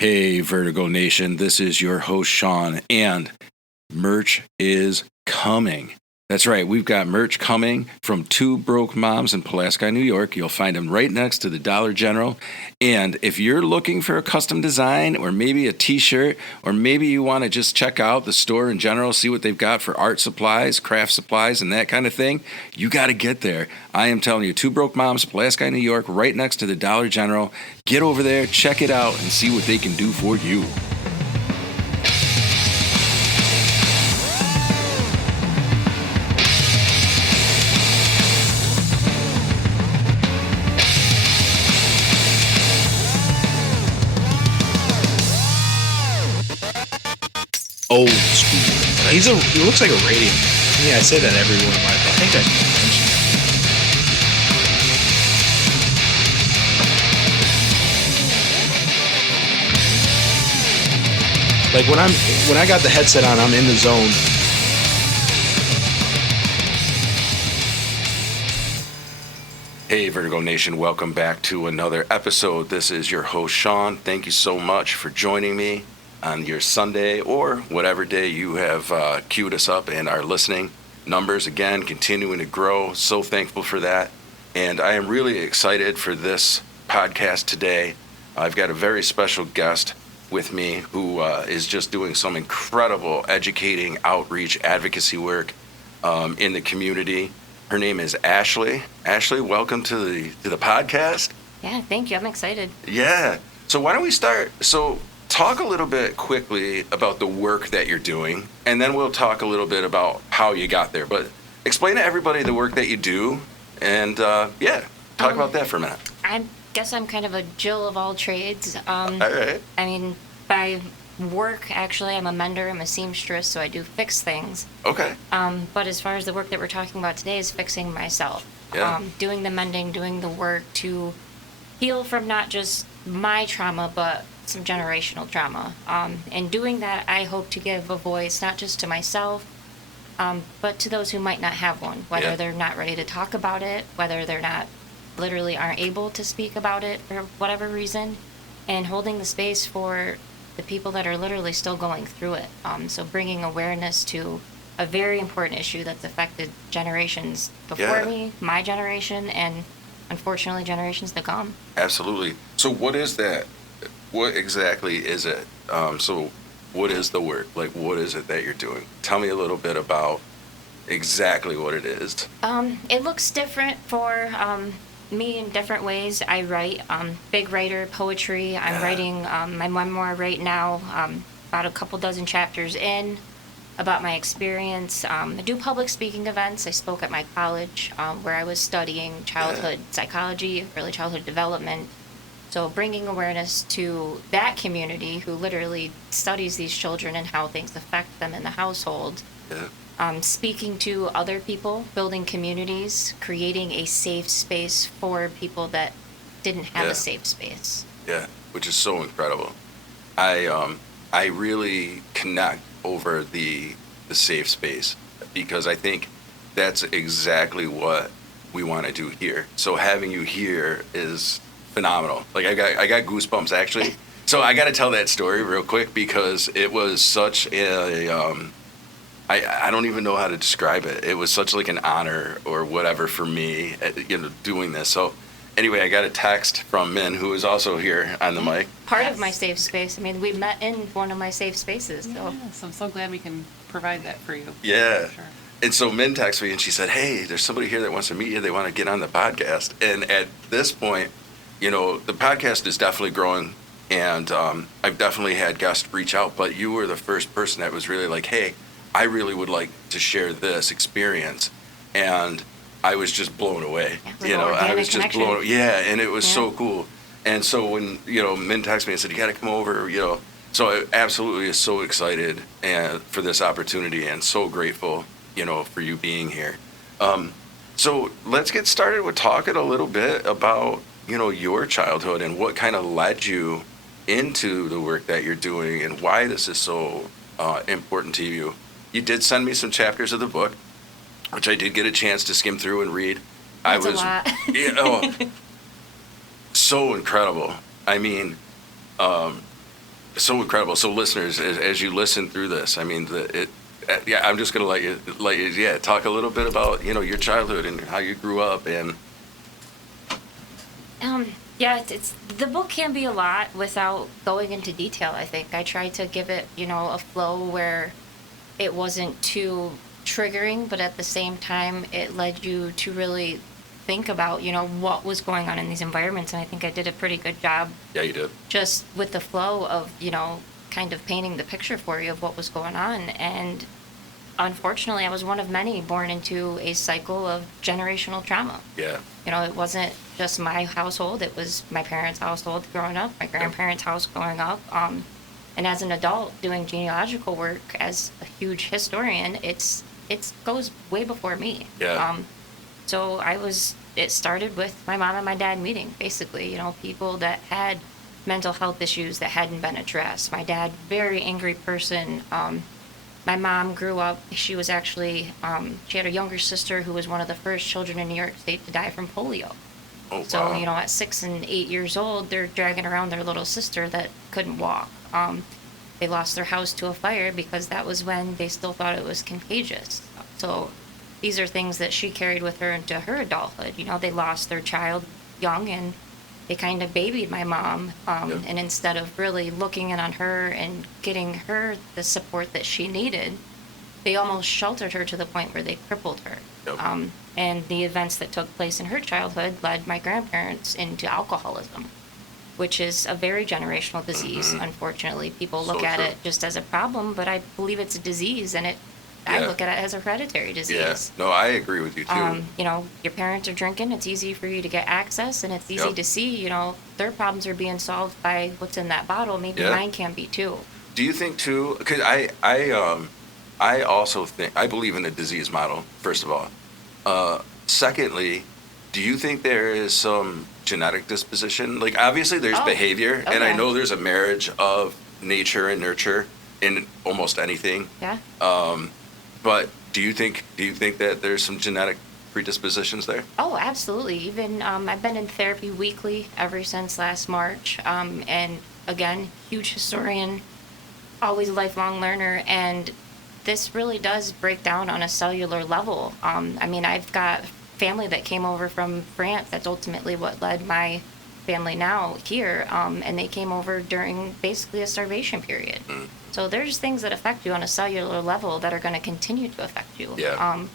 Hey, Vertigo Nation, this is your host, Sean, and merch is coming. That's right, we've got merch coming from Two Broke Moms in Pulaski, New York. You'll find them right next to the Dollar General. And if you're looking for a custom design or maybe a t-shirt, or maybe you want to just check out the store in general, see what they've got for art supplies, craft supplies, and that kind of thing, you got to get there. I am telling you, Two Broke Moms, Pulaski, New York, right next to the Dollar General. Get over there, check it out, and see what they can do for you. Old school. He looks like a radio man. Yeah, I say that every one of my. I think I mentioned that. Like when I got the headset on, I'm in the zone. Hey, Vertigo Nation, welcome back to another episode. This is your host, Sean. Thank you so much for joining me on your Sunday or whatever day you have queued us up and are listening. Numbers, again, continuing to grow. So thankful for that. And I am really excited for this podcast today. I've got a very special guest with me who is just doing some incredible educating, outreach, advocacy work in the community. Her name is Ashley. Ashley, welcome to the podcast. Yeah, thank you. I'm excited. Yeah. So why don't we start? So talk a little bit quickly about the work that you're doing, and then we'll talk a little bit about how you got there. But explain to everybody the work that you do, and talk about that for a minute. I guess I'm kind of a Jill of all trades. All right. I mean, by work, actually, I'm a mender, I'm a seamstress, so I do fix things. Okay. But as far as the work that we're talking about today is fixing myself. Yeah. Doing the mending, doing the work to heal from not just my trauma, but some generational trauma. And doing that, I hope to give a voice not just to myself, but to those who might not have one, whether they're not ready to talk about it, whether they're not literally aren't able to speak about it for whatever reason, and holding the space for the people that are literally still going through it. So bringing awareness to a very important issue that's affected generations before me, my generation, and unfortunately generations to come. Absolutely. So what is that? What exactly is it? So what is the work? Like, what is it that you're doing? Tell me a little bit about exactly what it is. It looks different for me in different ways. I write, big writer, poetry. I'm writing my memoir right now, about a couple dozen chapters in, about my experience. I do public speaking events. I spoke at my college where I was studying childhood psychology, early childhood development. So bringing awareness to that community who literally studies these children and how things affect them in the household. Yeah. Speaking to other people, building communities, creating a safe space for people that didn't have a safe space. Yeah, which is so incredible. I really connect over the safe space because I think that's exactly what we want to do here. So having you here is phenomenal. Like I got goosebumps actually. So I got to tell that story real quick because it was such a I don't even know how to describe it. It was such like an honor or whatever for me, doing this. So anyway, I got a text from Minna, who is also here on the mic. Part of my safe space. I mean, we met in one of my safe spaces. So. Yes, I'm so glad we can provide that for you. Yeah. Sure. And so Minna texted me and she said, hey, there's somebody here that wants to meet you. They want to get on the podcast. And at this point, the podcast is definitely growing. And I've definitely had guests reach out. But you were the first person that was really like, hey, I really would like to share this experience. And I was just blown away. I was just blown away. Yeah, and it was so cool. And so when, Minna texted me and said, you got to come over, So I absolutely is so excited for this opportunity and so grateful, for you being here. So let's get started with talking a little bit about, your childhood and what kind of led you into the work that you're doing and why this is so important to you. You did send me some chapters of the book, which I did get a chance to skim through and read. That's a lot. So incredible. I mean, So incredible. So listeners, as you listen through this, I mean, yeah, I'm just going to let you talk a little bit about, your childhood and how you grew up and. Yeah, it's the book can be a lot without going into detail. I think I tried to give it, a flow where it wasn't too triggering, but at the same time, it led you to really think about, what was going on in these environments. And I think I did a pretty good job. Yeah, you did. Just with the flow of, kind of painting the picture for you of what was going on. And unfortunately, I was one of many born into a cycle of generational trauma. Yeah. It wasn't just my household; it was my parents' household growing up, my grandparents' house growing up. And as an adult doing genealogical work, as a huge historian, it goes way before me. Yeah. So it started with my mom and my dad meeting, basically. People that had mental health issues that hadn't been addressed. My dad, very angry person. My mom grew up, she was actually, she had a younger sister who was one of the first children in New York State to die from polio. Oh, So, wow. at 6 and 8 years old, they're dragging around their little sister that couldn't walk. They lost their house to a fire because that was when they still thought it was contagious. So these are things that she carried with her into her adulthood. They lost their child young and they kind of babied my mom. Yep. And instead of really looking in on her and getting her the support that she needed, they almost sheltered her to the point where they crippled her. Yep. And the events that took place in her childhood led my grandparents into alcoholism, which is a very generational disease. Mm-hmm. Unfortunately, people look So at true. it just as a problem, but I believe it's a disease, and I Yeah. look at it as a hereditary disease. Yeah. No, I agree with you too. Your parents are drinking, it's easy for you to get access, and it's easy Yep. to see, their problems are being solved by what's in that bottle. Maybe Yeah. mine can be too. Do you think too? Because I also think I believe in the disease model. First of all, secondly, do you think there is some genetic disposition? Like obviously there's Oh. behavior, Oh, and I yeah. know there's a marriage of nature and nurture in almost anything. Yeah. But do you think that there's some genetic predispositions there? Oh, absolutely. Even I've been in therapy weekly ever since last March. And again, huge historian, always a lifelong learner. And this really does break down on a cellular level. I've got family that came over from France. That's ultimately what led my family now here. And they came over during basically a starvation period. Mm. So there's things that affect you on a cellular level that are going to continue to affect you. Yeah.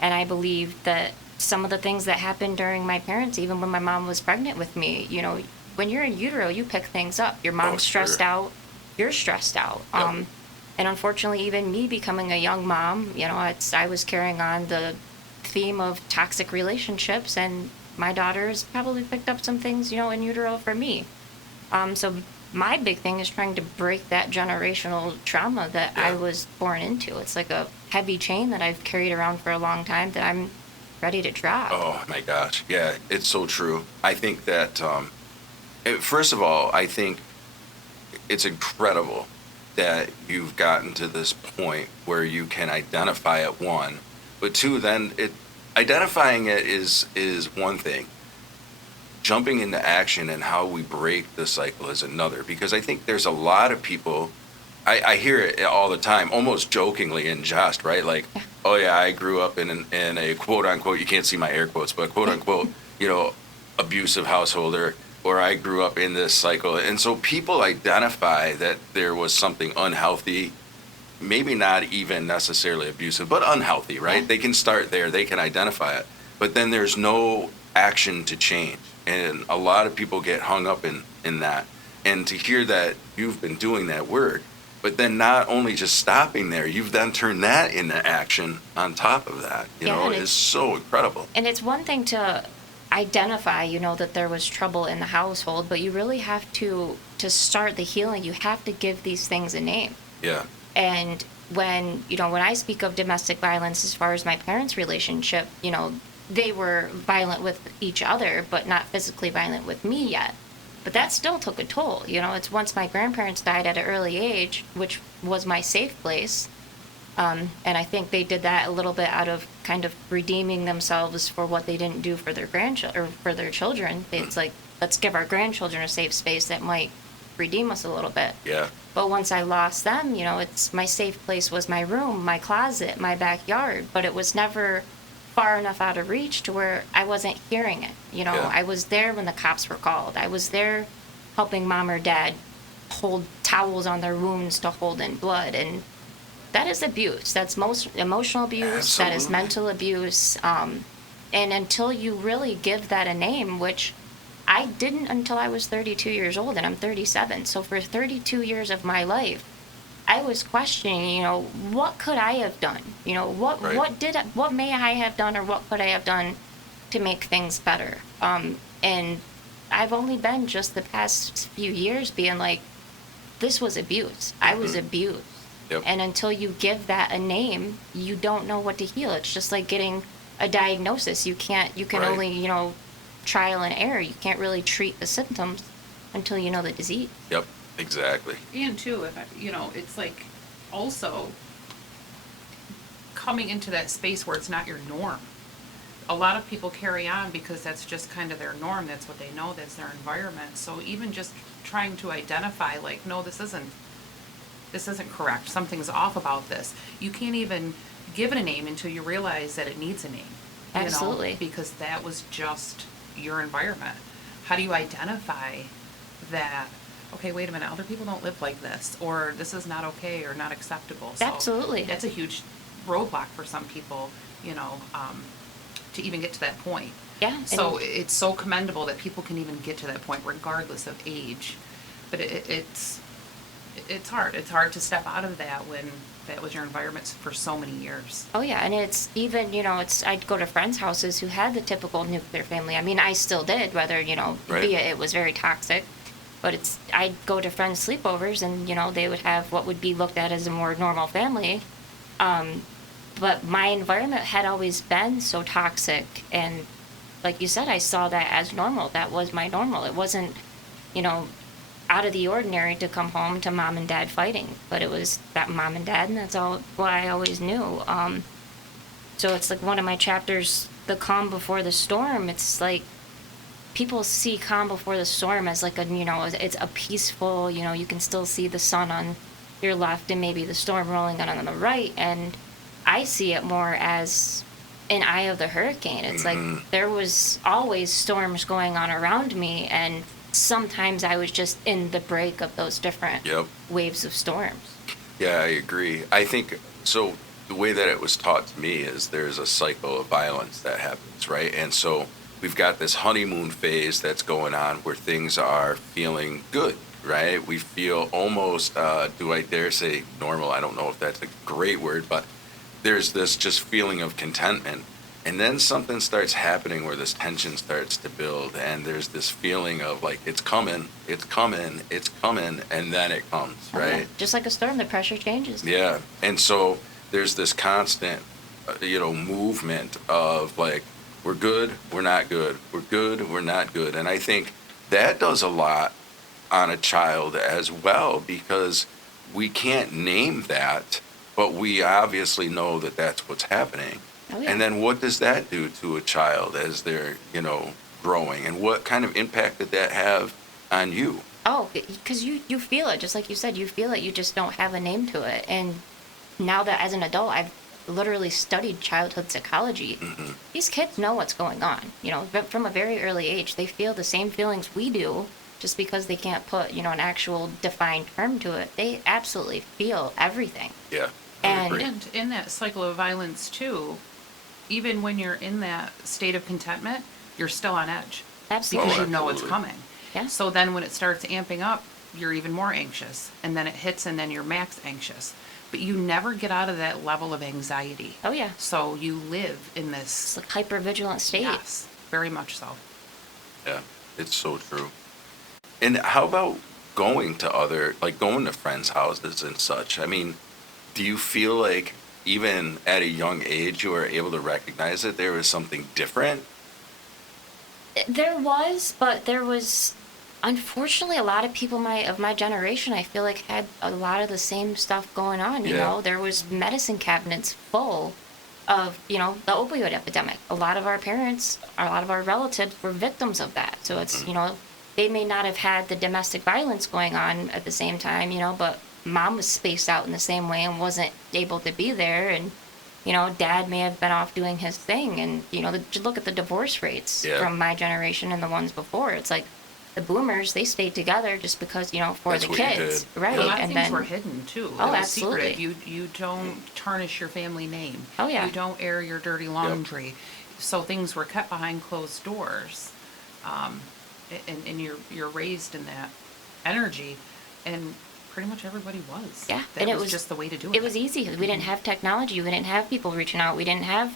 And I believe that some of the things that happened during my parents, even when my mom was pregnant with me, when you're in utero, you pick things up. Your mom's stressed sure. out, you're stressed out. Yep. And unfortunately, even me becoming a young mom, I was carrying on the theme of toxic relationships, and my daughter's probably picked up some things, in utero for me. So my big thing is trying to break that generational trauma that I Yeah. was born into. It's like a heavy chain that I've carried around for a long time that I'm ready to drop. Oh my gosh, yeah, it's so true. I think that first of all, I think it's incredible that you've gotten to this point where you can identify it, one, but two, then identifying it is one thing. Jumping into action and how we break the cycle is another, because I think there's a lot of people. I hear it all the time, almost jokingly and just, right? Like, oh yeah, I grew up in a quote unquote, you can't see my air quotes, but quote unquote, abusive household, or I grew up in this cycle. And so people identify that there was something unhealthy, maybe not even necessarily abusive, but unhealthy, right? Yeah. They can start there, they can identify it, but then there's no action to change. And a lot of people get hung up in that. And to hear that you've been doing that work, but then not only just stopping there, you've then turned that into action on top of that, Yeah, and is so incredible. And it's one thing to identify, that there was trouble in the household, but you really have to start the healing, you have to give these things a name. Yeah. And when I speak of domestic violence, as far as my parents' relationship, they were violent with each other, but not physically violent with me yet. But that still took a toll. It's once my grandparents died at an early age, which was my safe place. And I think they did that a little bit out of kind of redeeming themselves for what they didn't do for their grandchildren or for their children. It's like, let's give our grandchildren a safe space that might redeem us a little bit. Yeah. But once I lost them, it's my safe place was my room, my closet, my backyard. But it was never far enough out of reach to where I wasn't hearing it. Yeah. I was there when the cops were called. I was there helping mom or dad hold towels on their wounds to hold in blood. And that is abuse. That's most emotional abuse. That is Absolutely. mental abuse. And until you really give that a name, which I didn't until I was 32 years old, and I'm 37. So for 32 years of my life, I was questioning, what could I have done? Right. What may I have done, or what could I have done to make things better? And I've only been just the past few years being like, this was abuse. I was abused. Yep. And until you give that a name, you don't know what to heal. It's just like getting a diagnosis. You can Right. only, trial and error. You can't really treat the symptoms until you know the disease. Yep. Exactly. And too, it's like also coming into that space where it's not your norm. A lot of people carry on because that's just kind of their norm. That's what they know. That's their environment. So even just trying to identify, like, no, this isn't correct. Something's off about this. You can't even give it a name until you realize that it needs a name. Absolutely. Because that was just your environment. How do you identify that, okay, wait a minute, other people don't live like this, or this is not okay or not acceptable? So Absolutely. that's a huge roadblock for some people, to even get to that point. Yeah. So it's so commendable that people can even get to that point regardless of age. But it's hard. It's hard to step out of that when that was your environment for so many years. Oh yeah, and it's even, I'd go to friends' houses who had the typical nuclear family. I mean, I still did, whether, Right. be it was very toxic. But I'd go to friends' sleepovers and, they would have what would be looked at as a more normal family. But my environment had always been so toxic. And like you said, I saw that as normal. That was my normal. It wasn't, out of the ordinary to come home to mom and dad fighting. But it was that mom and dad, and that's all what I always knew. So it's like one of my chapters, the calm before the storm. It's like people see calm before the storm as like it's a peaceful, you can still see the sun on your left and maybe the storm rolling on the right. And I see it more as an eye of the hurricane. It's like there was always storms going on around me, and sometimes I was just in the break of those different Yep. waves of storms. Yeah, I agree. I think so. The way that it was taught to me is there's a cycle of violence that happens, right? And so we've got this honeymoon phase that's going on where things are feeling good, right? We feel almost, do I dare say normal? I don't know if that's a great word, but there's this just feeling of contentment. And then something starts happening where this tension starts to build, and there's this feeling of like, it's coming, it's coming, it's coming, and then it comes, right? Yeah, just like a storm, the pressure changes. Yeah. And so there's this constant, movement of like, we're good, we're not good, we're good, we're not good. And I think that does a lot on a child as well, because we can't name that, but we obviously know that that's what's happening. Oh, yeah. And then what does that do to a child as they're, growing? And what kind of impact did that have on you? Oh, because you feel it, just like you said, you feel it, you just don't have a name to it. And now that as an adult, I've literally studied childhood psychology. Mm-hmm. These kids know what's going on, from a very early age. They feel the same feelings we do, just because they can't put, an actual defined term to it. They absolutely feel everything. Yeah. I And- agree. And in that cycle of violence too, even when you're in that state of contentment, you're still on edge. Absolutely. Because you know it's absolutely. coming. Yeah. So then when it starts amping up, you're even more anxious. And then it hits and then you're max anxious. But you never get out of that level of anxiety. Oh, yeah. So you live in It's this, like hyper-vigilant state. yes, very much so. Yeah, it's so true. And how about going to friends' houses and such? I mean, do you feel like even at a young age you were able to recognize that there was something different? There was, but there was, unfortunately, a lot of people of my generation, I feel like, had a lot of the same stuff going on. Yeah. There was medicine cabinets full of, the opioid epidemic. A lot of our parents, a lot of our relatives were victims of that. So it's, they may not have had the domestic violence going on at the same time, but mom was spaced out in the same way and wasn't able to be there. And, dad may have been off doing his thing. And, just look at the divorce rates from my generation and the ones before. It's like the boomers, they stayed together just because, for That's the what you kids. did. Right. A lot of And things then, were hidden too. Oh, It was absolutely. secretive. You don't tarnish your family name. Oh, yeah. You don't air your dirty laundry. So things were kept behind closed doors. And you're raised in that energy, and pretty much everybody was. Yeah, That and it was was just the way to do it. It was easy. We didn't have technology. We didn't have people reaching out. We didn't have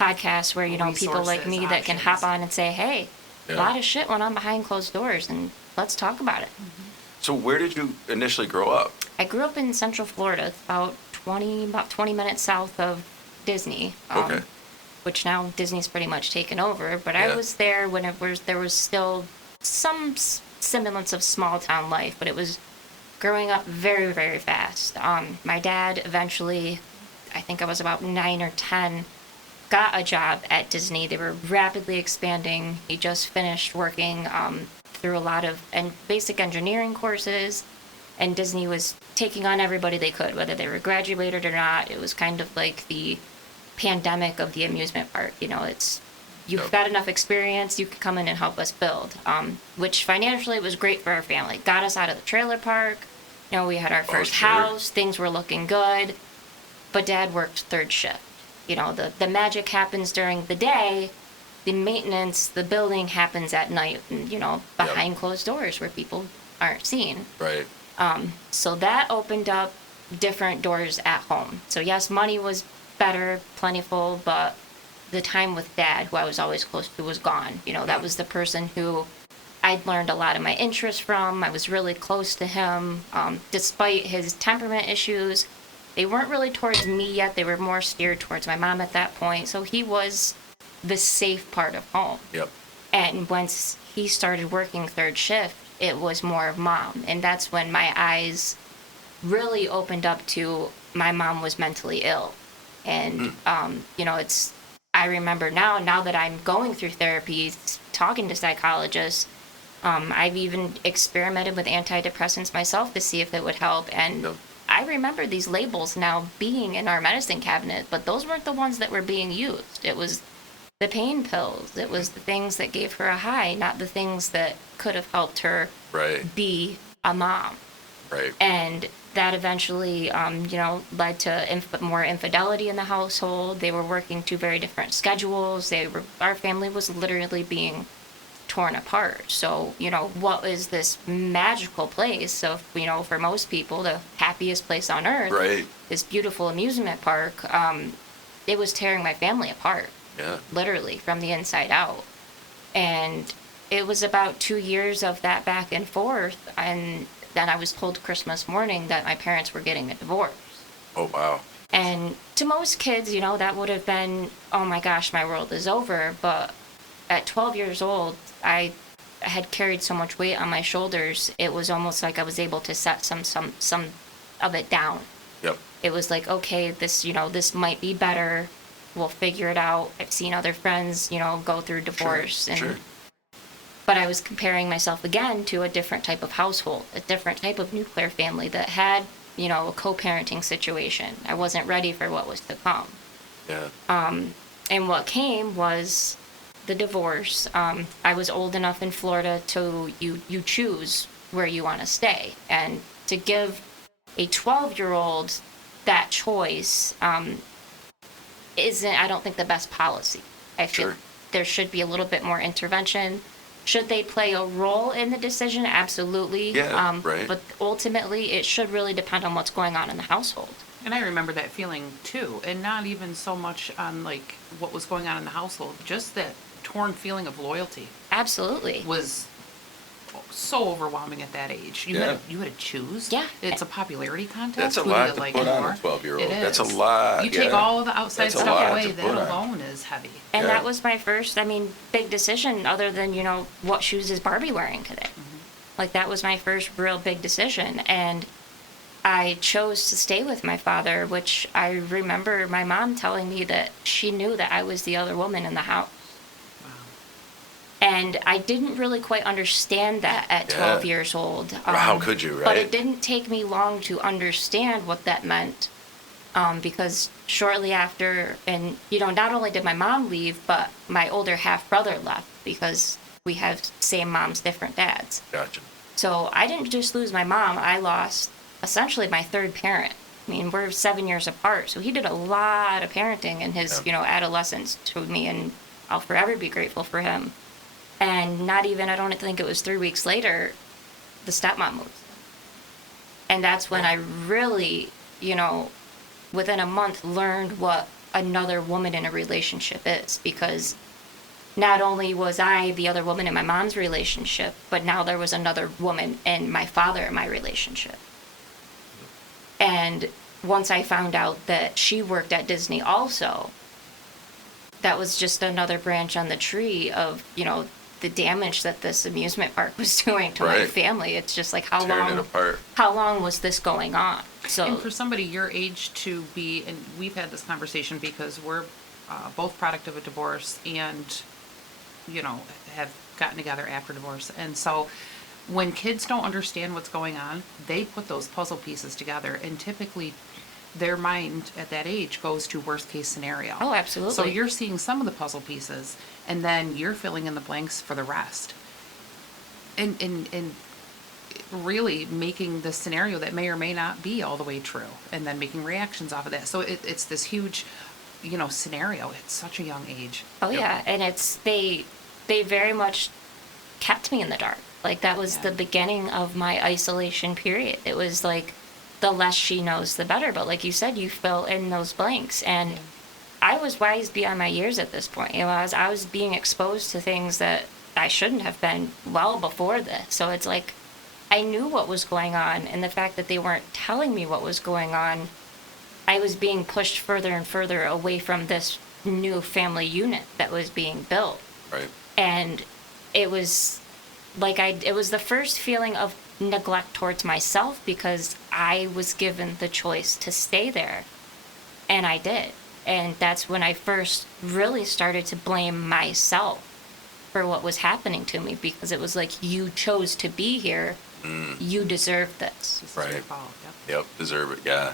podcasts where, people like me Resources, that can hop options. on and say, hey, a lot of shit went on behind closed doors, and let's talk about it. So where did you initially grow up? I grew up in Central Florida, about 20 minutes south of Disney. Okay. Which now Disney's pretty much taken over. But Yeah. I was there when there was still some semblance of small town life, but it was growing up very, very fast. My dad eventually, I think I was about 9 or 10, got a job at Disney. They were rapidly expanding. He just finished working through a lot of basic engineering courses, and Disney was taking on everybody they could, whether they were graduated or not. It was kind of like the pandemic of the amusement park. You've got enough experience, you can come in and help us build, which financially was great for our family. Got us out of the trailer park. We had our first sure. house. Things were looking good. But Dad worked third shift. The magic happens during the day. The maintenance, the building happens at night, and, behind closed doors where people aren't seen. Right. So that opened up different doors at home. So yes, money was better, plentiful, but the time with Dad, who I was always close to, was gone. That was the person who I'd learned a lot of my interests from. I was really close to him. Despite his temperament issues, they weren't really towards me yet. They were more steered towards my mom at that point. So he was the safe part of home. Yep. And once he started working third shift, it was more of mom. And that's when my eyes really opened up to my mom was mentally ill. And, I remember now that I'm going through therapy, talking to psychologists, I've even experimented with antidepressants myself to see if it would help. And Yep. I remember these labels now being in our medicine cabinet, but those weren't the ones that were being used. It was the pain pills. It was the things that gave her a high, not the things that could have helped her Right. be a mom. Right. And that eventually, led to more infidelity in the household. They were working two very different schedules. Our family was literally being torn apart. So, what is this magical place? So, for most people, the happiest place on earth, Right. this beautiful amusement park, it was tearing my family apart, Yeah. literally from the inside out. And it was about 2 years of that back and forth, and then I was told Christmas morning that my parents were getting a divorce. Oh, wow. And to most kids, that would have been, oh my gosh, my world is over. But at 12 years old, I had carried so much weight on my shoulders, it was almost like I was able to set some of it down. Yep. It was like, okay, this might be better. We'll figure it out. I've seen other friends, go through divorce. Sure. But I was comparing myself again to a different type of household, a different type of nuclear family that had, a co-parenting situation. I wasn't ready for what was to come. Yeah. And what came was the divorce. I was old enough in Florida to you choose where you want to stay. And to give a 12-year-old that choice isn't, I don't think, the best policy. I feel Sure. there should be a little bit more intervention. Should they play a role in the decision? Absolutely. Yeah, right. But ultimately, it should really depend on what's going on in the household. And I remember that feeling too, and not even so much on like what was going on in the household, just that torn feeling of loyalty Absolutely. was so overwhelming at that age. You Yeah. had to choose. Yeah. It's a popularity contest. That's a Who do lot you to like put on more? a 12-year-old. It That's a is. lot, You take yeah. all of the outside That's a stuff lot away, to that put on. alone is heavy. And Yeah. that was my first, big decision other than, what shoes is Barbie wearing today? Like, that was my first real big decision. And I chose to stay with my father, which I remember my mom telling me that she knew that I was the other woman in the house. Wow. And I didn't really quite understand that at 12 Yeah. years old. How could you, But right? it didn't take me long to understand what that meant. Because shortly after, and not only did my mom leave, but my older half brother left because we have same moms, different dads. Gotcha. So I didn't just lose my mom, I lost essentially my third parent. I mean, we're 7 years apart, so he did a lot of parenting in his, Yeah. adolescence to me, and I'll forever be grateful for him. And not even, I don't think it was 3 weeks later, the stepmom moved. And that's when I really, within a month, learned what another woman in a relationship is. Because not only was I the other woman in my mom's relationship, but now there was another woman and my father in my relationship. And once I found out that she worked at Disney also, that was just another branch on the tree of, the damage that this amusement park was doing to my Right. family. It's just like Tearing it apart. how long was this going on? So And for somebody your age to be, and we've had this conversation because we're both product of a divorce and, have gotten together after divorce. And so when kids don't understand what's going on, they put those puzzle pieces together, and typically their mind at that age goes to worst case scenario. Oh, absolutely. So you're seeing some of the puzzle pieces, and then you're filling in the blanks for the rest. And really making the scenario that may or may not be all the way true, and then making reactions off of that. So it's this huge, scenario at such a young age. Oh Yep. yeah, and they very much kept me in the dark. Like that was Yeah. the beginning of my isolation period. It was like the less she knows, the better. But like you said, you fill in those blanks, and I was wise beyond my years at this point. I was being exposed to things that I shouldn't have been well before this. So it's like I knew what was going on, and the fact that they weren't telling me what was going on, I was being pushed further and further away from this new family unit that was being built. Right. And it was it was the first feeling of neglect towards myself because I was given the choice to stay there, and I did. And that's when I first really started to blame myself for what was happening to me, because it was like, you chose to be here, you deserve this. This is your Right. fault. Yep. Yep, deserve it, yeah.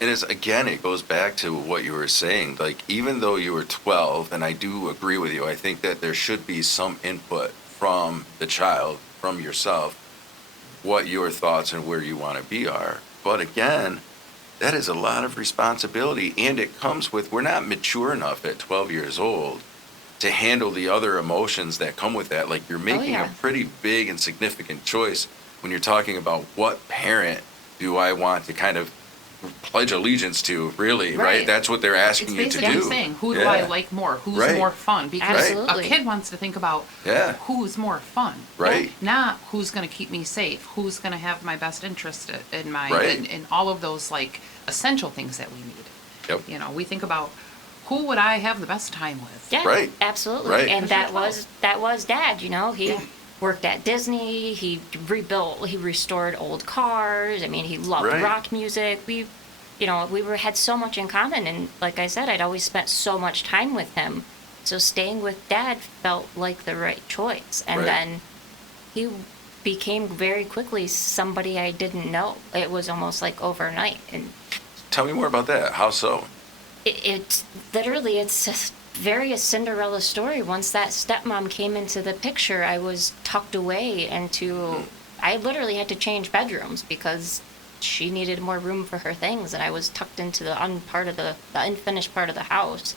And it's, again, it goes back to what you were saying. Like, even though you were 12, and I do agree with you, I think that there should be some input from the child, from yourself, what your thoughts and where you want to be are. But again, that is a lot of responsibility, and it comes with, we're not mature enough at 12 years old to handle the other emotions that come with that. Like, you're making yeah. a pretty big and significant choice when you're talking about what parent do I want to kind of pledge allegiance to, really, right? Right. That's what they're It's asking you to basically do. saying, who do Yeah. I like more? Who's Right. more fun? Because Absolutely. a kid wants to think about Yeah. who's more fun. Right. Not who's going to keep me safe, who's going to have my best interest in mind, Right. and all of those like essential things that we need. Yep. We think about who would I have the best time with? Yeah, Right. absolutely. Right. And Because you're that was Dad. He Yeah. worked at Disney. He restored old cars. I mean, he loved Right. rock music. We had so much in common. And like I said, I'd always spent so much time with him. So staying with Dad felt like the right choice. And Right. then he became very quickly somebody I didn't know. It was almost like overnight. And Tell me more about that. How so? it's literally, it's a Cinderella story. Once that stepmom came into the picture, I was tucked away I literally had to change bedrooms because she needed more room for her things, and I was tucked into the unfinished part of the house.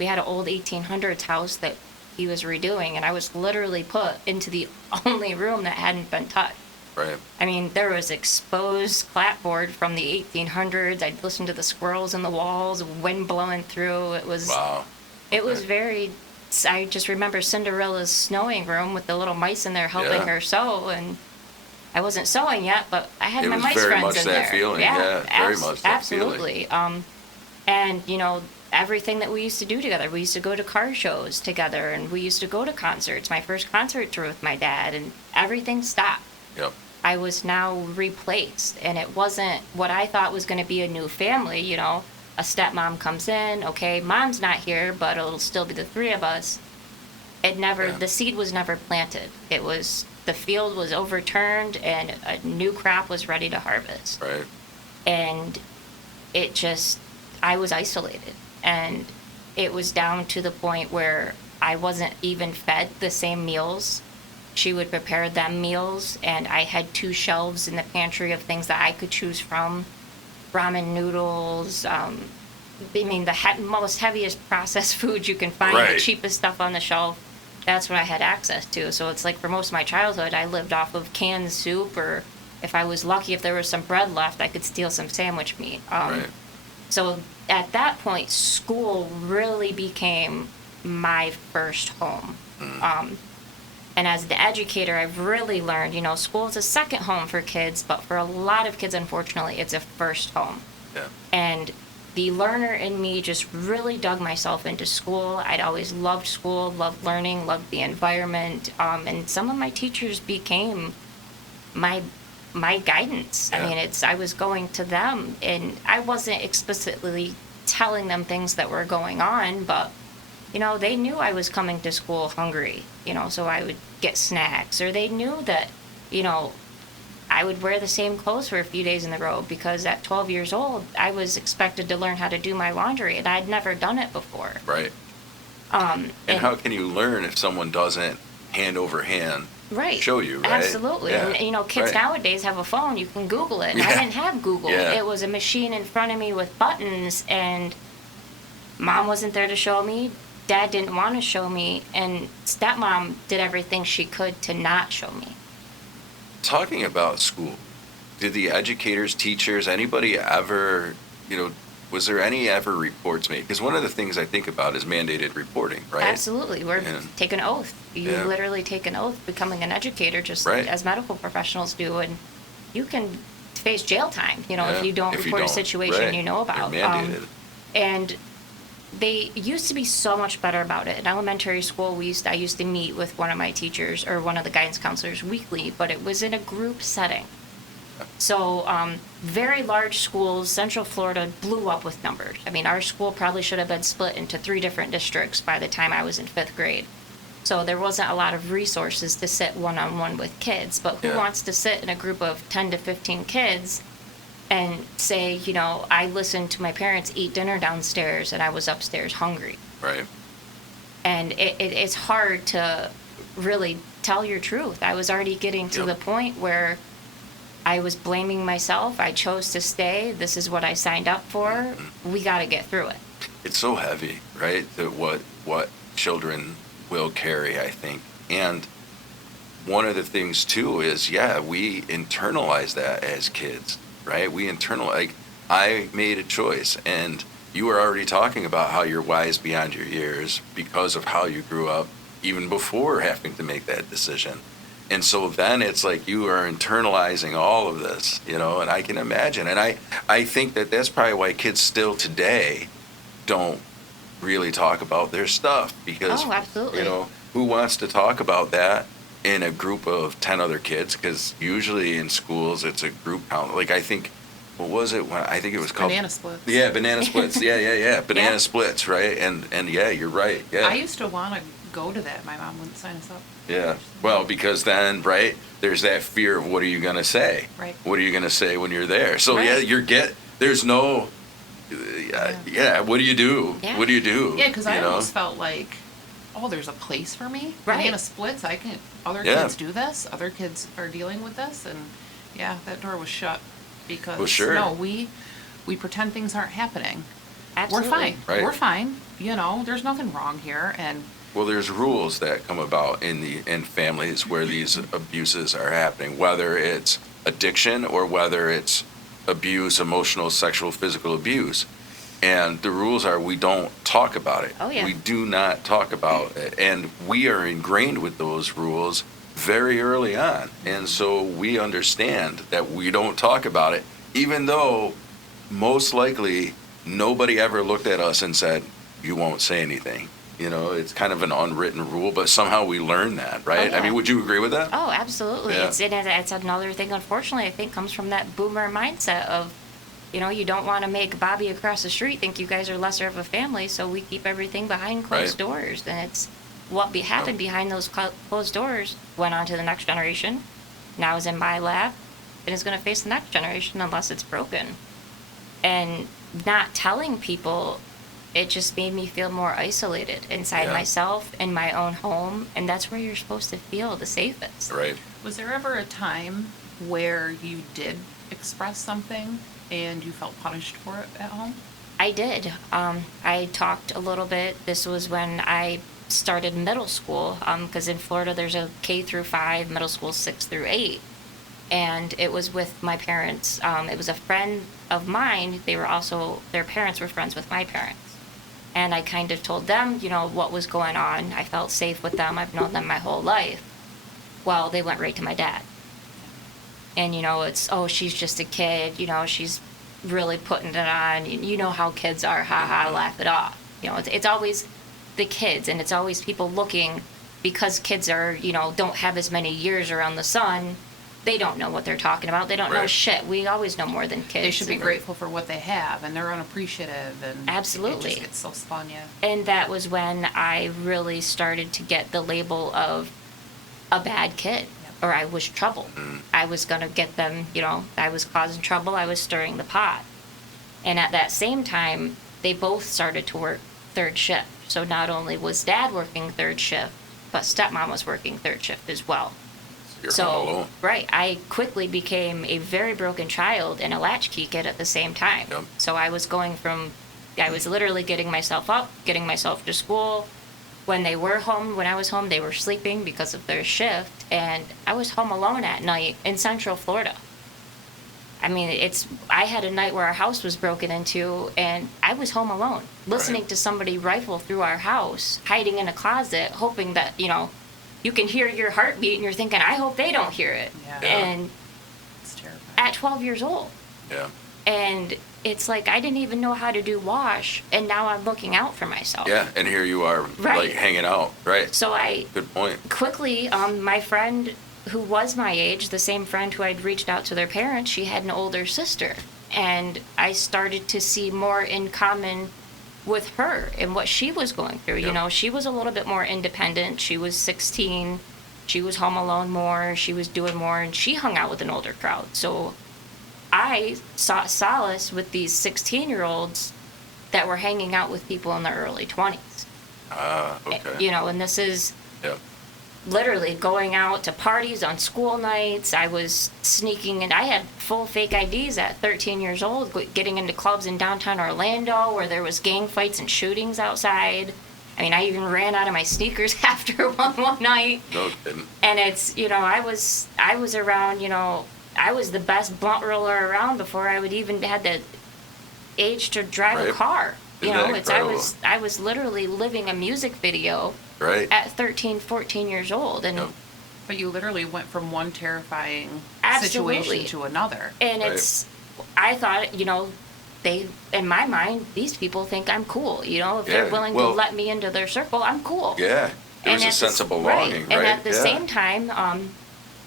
We had an old 1800s house that he was redoing, and I was literally put into the only room that hadn't been touched. Right. I mean, there was exposed clapboard from the 1800s. I'd listen to the squirrels in the walls, wind blowing through. It was Wow. It was Okay. very. I just remember Cinderella's snowing room with the little mice in there helping Yeah. her sew, and I wasn't sewing yet, but I had It my was mice very friends much in that there. feeling, yeah, very much that feeling. absolutely. And everything that we used to do together. We used to go to car shows together, and we used to go to concerts. My first concert tour with my dad, and everything stopped. Yep. I was now replaced, and it wasn't what I thought was going to be a new family. A stepmom comes in, okay, mom's not here, but it'll still be the three of us. The seed was never planted. The field was overturned and a new crop was ready to harvest. Right. And I was isolated. And it was down to the point where I wasn't even fed the same meals. She would prepare them meals, and I had 2 shelves in the pantry of things that I could choose from. Ramen noodles, the most heaviest processed food you can find, Right. the cheapest stuff on the shelf. That's what I had access to. So it's like for most of my childhood, I lived off of canned soup, or if I was lucky, if there was some bread left, I could steal some sandwich meat. Right. So at that point, school really became my first home. And as the educator, I've really learned, school is a second home for kids, but for a lot of kids, unfortunately, it's a first home. Yeah. And the learner in me just really dug myself into school. I'd always loved school, loved learning, loved the environment. And some of my teachers became my guidance. Yeah. I mean, I was going to them, and I wasn't explicitly telling them things that were going on, but they knew I was coming to school hungry, so I would get snacks. Or they knew that, I would wear the same clothes for a few days in a row because at 12 years old, I was expected to learn how to do my laundry, and I'd never done it before. Right. And how can you learn if someone doesn't hand over hand right. show you, right? Absolutely. Yeah. And, kids Right. nowadays have a phone. You can Google it. And Yeah. I didn't have Google. Yeah. It was a machine in front of me with buttons, and Mom wasn't there to show me. Dad didn't want to show me, and stepmom did everything she could to not show me. Talking about school, did the educators, teachers, anybody ever, was there any ever reports made? Because one of the things I think about is mandated reporting, right? Absolutely. We're take an oath. You Yeah. literally take an oath becoming an educator, just Right. as medical professionals do, and you can face jail time, if you don't report a situation right. you know about. You're mandated. And they used to be so much better about it. In elementary school, I used to meet with one of my teachers or one of the guidance counselors weekly, but it was in a group setting. So very large schools, Central Florida, blew up with numbers. I mean, our school probably should have been split into 3 different districts by the time I was in 5th grade. So there wasn't a lot of resources to sit one-on-one with kids. But who Yeah. wants to sit in a group of 10 to 15 kids and say, I listened to my parents eat dinner downstairs and I was upstairs hungry? Right. And it's hard to really tell your truth. I was already getting to Yep. the point where I was blaming myself. I chose to stay. This is what I signed up for. Mm-hmm. We got to get through it. It's so heavy, right? That what children will carry, I think. And one of the things too is, we internalize that as kids, right? I made a choice, and you were already talking about how you're wise beyond your years because of how you grew up, even before having to make that decision. And so then it's like you are internalizing all of this, and I can imagine. And I think that's probably why kids still today don't really talk about their stuff, because, Oh, absolutely. who wants to talk about that in a group of 10 other kids? Because usually in schools it's a group count. Like, I think, what was it? I think it was called Banana splits. Yeah, banana splits. Yeah. Banana Yeah. splits, right? And yeah, you're right. Yeah. I used to want to go to that. My mom wouldn't sign us up. Yeah. Well, because then, right, there's that fear of what are you going to say? Right. What are you going to say when you're there? So, Right. there's no, what do you do? Yeah. What do you do? Yeah, because I You know? almost felt like, there's a place for me. Right. Banana splits. Other Yeah. kids do this. Other kids are dealing with this, and that door was shut because Well, sure. no, we pretend things aren't happening. Absolutely. We're fine. Right. We're fine. There's nothing wrong here, and Well, there's rules that come about in families where these abuses are happening, whether it's addiction or whether it's abuse, emotional, sexual, physical abuse. And the rules are we don't talk about it. Oh, yeah. We do not talk about it. And we are ingrained with those rules very early on. And so we understand that we don't talk about it, even though most likely nobody ever looked at us and said, you won't say anything. It's kind of an unwritten rule, but somehow we learn that, right? Oh, yeah. I mean, would you agree with that? Oh, absolutely. Yeah. It's another thing, unfortunately, I think comes from that boomer mindset of, you don't want to make Bobby across the street think you guys are lesser of a family, so we keep everything behind closed Right. doors. And what happened behind those closed doors went on to the next generation. Now is in my lap and is going to face the next generation unless it's broken. And not telling people, it just made me feel more isolated inside myself in my own home, and that's where you're supposed to feel the safest. Right. Was there ever a time where you did express something and you felt punished for it at home? I did. I talked a little bit. This was when I started middle school, because in Florida there's a K through 5, middle school 6 through 8. And it was with my parents. It was a friend of mine. Their parents were friends with my parents. And I kind of told them, what was going on. I felt safe with them. I've known them my whole life. Well, they went right to my dad. And, it's, oh, she's just a kid. She's really putting it on. You know how kids are. Ha ha, laugh it off. It's always the kids. And it's always people looking, because kids are, don't have as many years around the sun. They don't know what they're talking about. They don't know shit. We always know more than kids. They should be grateful for what they have, and they're unappreciative, and absolutely, it just gets so spun, yeah. And that was when I really started to get the label of a bad kid, or I was trouble. I was going to get them, I was causing trouble. I was stirring the pot. And at that same time, they both started to work third shift. So not only was dad working third shift, but stepmom was working third shift as well. You're home alone. Right. I quickly became a very broken child and a latchkey kid at the same time. Yep. So I was literally getting myself up, getting myself to school. When they were home, when I was home, they were sleeping because of their shift. And I was home alone at night in Central Florida. I mean, I had a night where our house was broken into, and I was home alone, listening to somebody rifle through our house, hiding in a closet, hoping that, you can hear your heartbeat, and you're thinking, I hope they don't hear it. Yeah. And It's terrifying. at 12 years old. Yeah. And it's like, I didn't even know how to do wash, and now I'm looking out for myself. Yeah, and here you are, like, hanging out, right? So Good point. Quickly, my friend who was my age, the same friend who I'd reached out to their parents, she had an older sister. And I started to see more in common with her and what she was going through. Yep. She was a little bit more independent. She was 16. She was home alone more. She was doing more, and she hung out with an older crowd. So I sought solace with these 16-year-olds that were hanging out with people in their early 20s. Okay. And this is Yep. literally going out to parties on school nights. I was sneaking in. I had full fake IDs at 13 years old, getting into clubs in downtown Orlando where there was gang fights and shootings outside. I mean, I even ran out of my sneakers after one night. No kidding. And it's, I was around, I was the best blunt roller around before I would even had the age to drive a car. Isn't that incredible? I was literally living a music video at 13, 14 years old. And But you literally went from one terrifying Absolutely. situation to another. And I thought, in my mind, these people think I'm cool. If they're willing to let me into their circle, I'm cool. Yeah. There was a sense of belonging, right? And at the same time,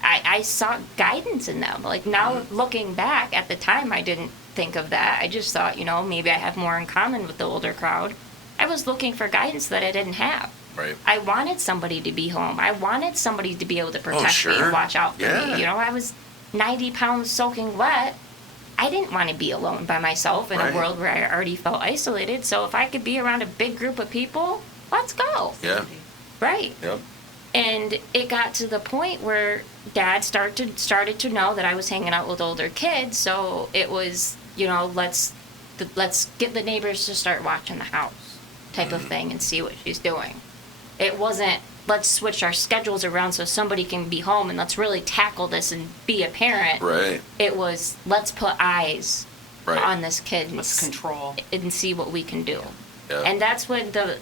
I sought guidance in them. Like now, looking back, at the time, I didn't think of that. I just thought, maybe I have more in common with the older crowd. I was looking for guidance that I didn't have. Right. I wanted somebody to be home. I wanted somebody to be able to protect me and watch out for me. I was 90 pounds soaking wet. I didn't want to be alone by myself in a world where I already felt isolated. So if I could be around a big group of people, let's go. Yeah. Right. Yep. And it got to the point where Dad started to know that I was hanging out with older kids. So it was, let's get the neighbors to start watching the house type of thing and see what she's doing. It wasn't, let's switch our schedules around so somebody can be home and let's really tackle this and be a parent. Right. It was, let's put eyes on this kid and Let's control and see what we can do. Yeah. And that's when the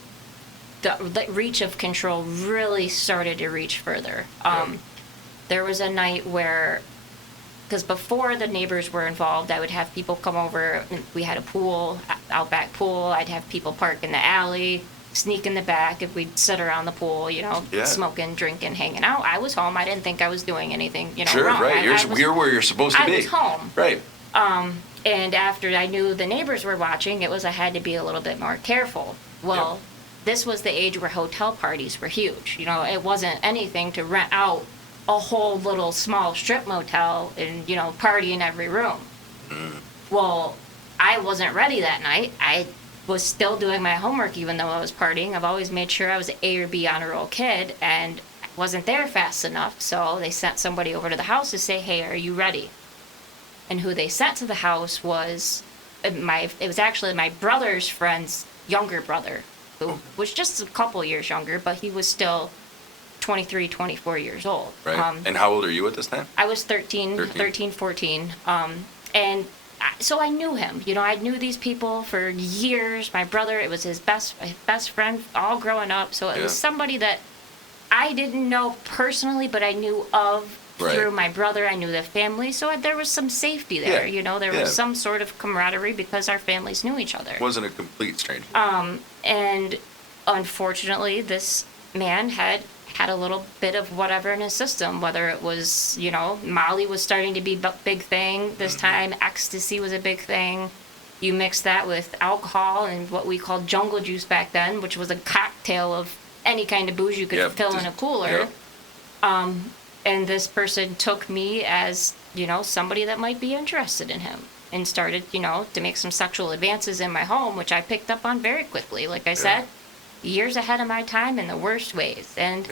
reach of control really started to reach further. There was a night where, because before the neighbors were involved, I would have people come over. We had a pool, outback pool. I'd have people park in the alley, sneak in the back, if we'd sit around the pool, smoking, drinking, hanging out. I was home. I didn't think I was doing anything, sure, wrong. Right. You're where you're supposed to be. I was home. Right. And after I knew the neighbors were watching, I had to be a little bit more careful. Well, this was the age where hotel parties were huge. You know, it wasn't anything to rent out a whole little small strip motel and, you know, party in every room. Well, I wasn't ready that night. I was still doing my homework even though I was partying. I've always made sure I was an A or B honor roll kid, and I wasn't there fast enough. So they sent somebody over to the house to say, hey, are you ready? And who they sent to the house was it was actually my brother's friend's younger brother, who was just a couple years younger, but he was still 23, 24 years old. Right. And how old are you at this time? I was 13, 14. And so I knew him. You know, I knew these people for years. My brother, it was his best friend all growing up. So it was somebody that I didn't know personally, but I knew of through my brother. I knew the family. So there was some safety there. Yeah. You know, there was some sort of camaraderie because our families knew each other. Wasn't a complete stranger. And unfortunately, this man had a little bit of whatever in his system, whether it was, you know, Molly was starting to be a big thing this time, ecstasy was a big thing. You mix that with alcohol and what we called jungle juice back then, which was a cocktail of any kind of booze you could fill in a cooler. And this person took me as, you know, somebody that might be interested in him, and started, you know, to make some sexual advances in my home, which I picked up on very quickly. Like I said, years ahead of my time in the worst ways. And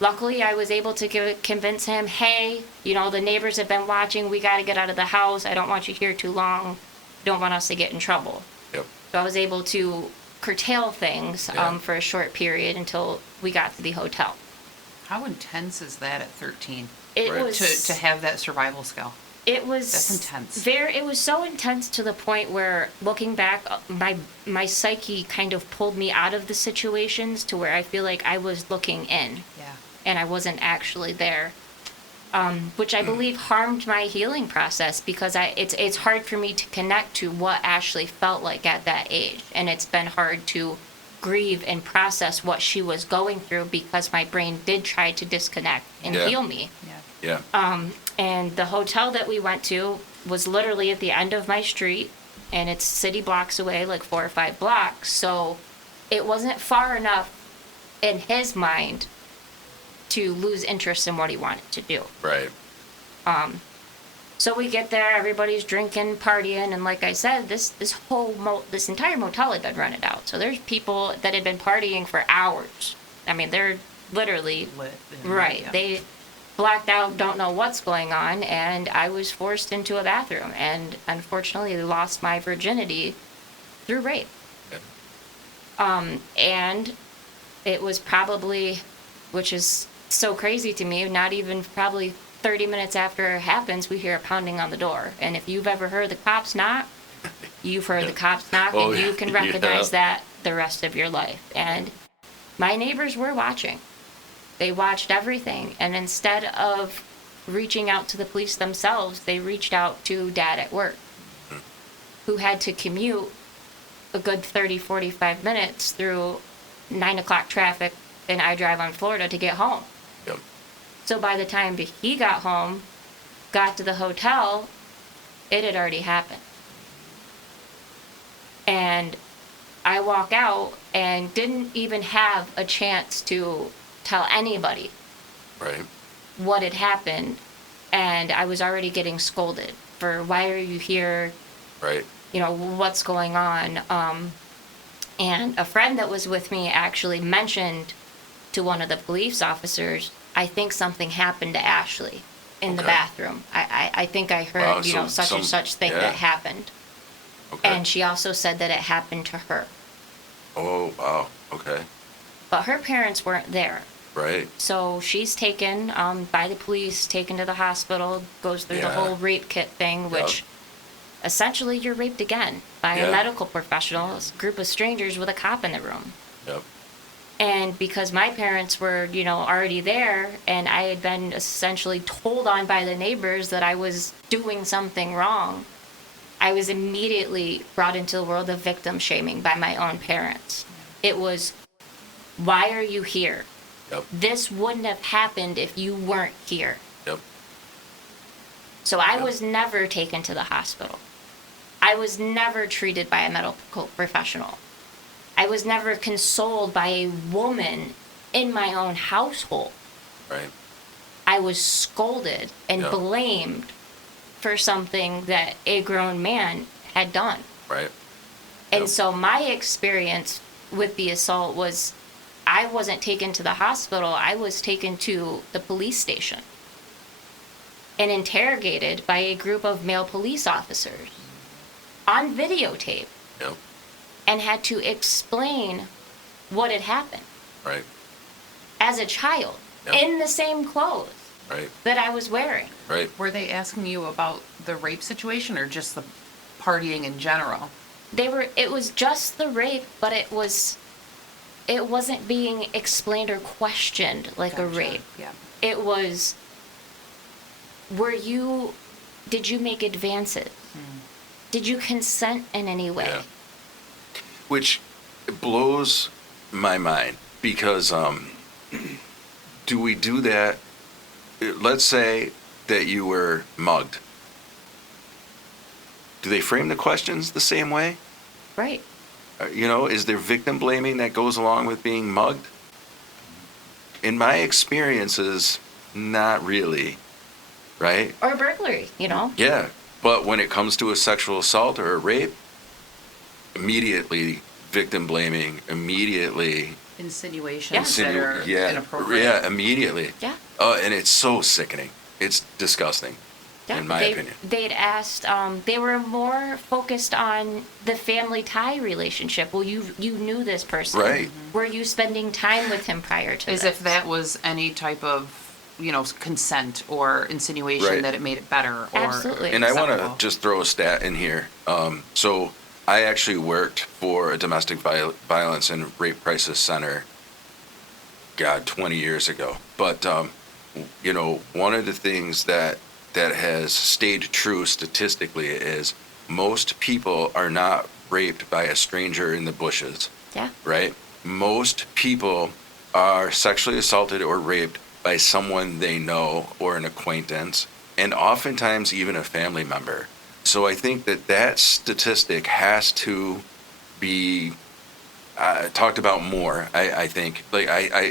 luckily I was able to convince him, hey, you know, the neighbors have been watching. We got to get out of the house. I don't want you here too long. Don't want us to get in trouble. So I was able to curtail things for a short period until we got to the hotel. How intense is that at 13? It was to have that survival skill. It was That's intense. It was so intense to the point where, looking back, my psyche kind of pulled me out of the situations to where I feel like I was looking in, and I wasn't actually there, which I believe harmed my healing process, because it's hard for me to connect to what Ashley felt like at that age, and it's been hard to grieve and process what she was going through, because my brain did try to disconnect and heal me. And the hotel that we went to was literally at the end of my street, and it's city blocks away, like 4 or 5 blocks. So it wasn't far enough in his mind to lose interest in what he wanted to do. So we get there, everybody's drinking, partying, and like I said, this entire motel had been rented out. So there's people that had been partying for hours. I mean, they're literally Lit. They blacked out, don't know what's going on, and I was forced into a bathroom, and unfortunately lost my virginity through rape. And it was probably, which is so crazy to me, not even probably 30 minutes after it happens, we hear a pounding on the door. And if you've ever heard the cops knock, you've heard the cops knock, and you can recognize that the rest of your life. And my neighbors were watching. They watched everything, and instead of reaching out to the police themselves, they reached out to Dad at work, who had to commute a good 30, 45 minutes through 9 o'clock traffic in I-Drive on Florida to get home. So by the time he got home, got to the hotel, it had already happened. And I walk out and didn't even have a chance to tell anybody what had happened, and I was already getting scolded for, why are you here, you know, what's going on. And a friend that was with me actually mentioned to one of the police officers, I think something happened to Ashley in the bathroom. I think I heard, you know, such and such thing that happened. And she also said that it happened to her. Oh, wow. Okay. But her parents weren't there. Right. So she's taken by the police, taken to the hospital, goes through the whole rape kit thing, which essentially you're raped again by a medical professional, a group of strangers with a cop in the room. And because my parents were, you know, already there, and I had been essentially told on by the neighbors that I was doing something wrong, I was immediately brought into the world of victim shaming by my own parents. It was, why are you here? This wouldn't have happened if you weren't here. So I was never taken to the hospital. I was never treated by a medical professional. I was never consoled by a woman in my own household. Right. I was scolded and Yeah. blamed for something that a grown man had done. Right. And Yep. so my experience with the assault was I wasn't taken to the hospital, I was taken to the police station and interrogated by a group of male police officers on videotape Yep. and had to explain what had happened Right. as a child Yep. in the same clothes Right. that I was wearing. Right. Were they asking you about the rape situation or just the partying in general? It was just the rape, but it wasn't being explained or questioned like a Gotcha. rape. Yeah. It was, did you make advances? Did you consent in any way? Yeah. Which blows my mind because do we do that? Let's say that you were mugged. Do they frame the questions the same way? Right. Is there victim blaming that goes along with being mugged? In my experiences, not really. Right? Or burglary, Yeah. But when it comes to a sexual assault or a rape, immediately victim blaming, immediately. Insinuations Yeah. that are inappropriate. Yeah, immediately. Yeah. And it's so sickening. It's disgusting, Yeah. in my opinion. They'd asked, they were more focused on the family tie relationship. Well, you knew this person. Right. Were you spending time with him prior to As this? if that was any type of, consent or insinuation Right. that it made it better or Absolutely. And I want to acceptable. just throw a stat in here. So I actually worked for a domestic violence and rape crisis center, 20 years ago. But, one of the things that has stayed true statistically is most people are not raped by a stranger in the bushes, Yeah. right? Most people are sexually assaulted or raped by someone they know or an acquaintance, and oftentimes even a family member. So I think that statistic has to be talked about more. I think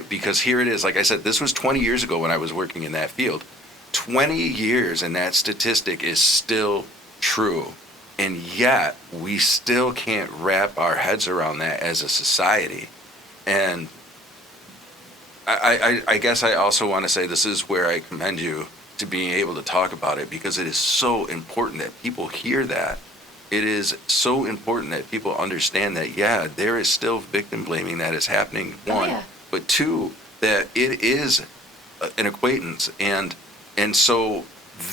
because here it is. Like I said, this was 20 years ago when I was working in that field. 20 years, and that statistic is still true, and yet we still can't wrap our heads around that as a society. And I guess I also want to say this is where I commend you to being able to talk about it, because it is so important that people hear that. It is so important that people understand that, yeah, there is still victim blaming that is happening, one. yeah. But two, that it is an acquaintance. And so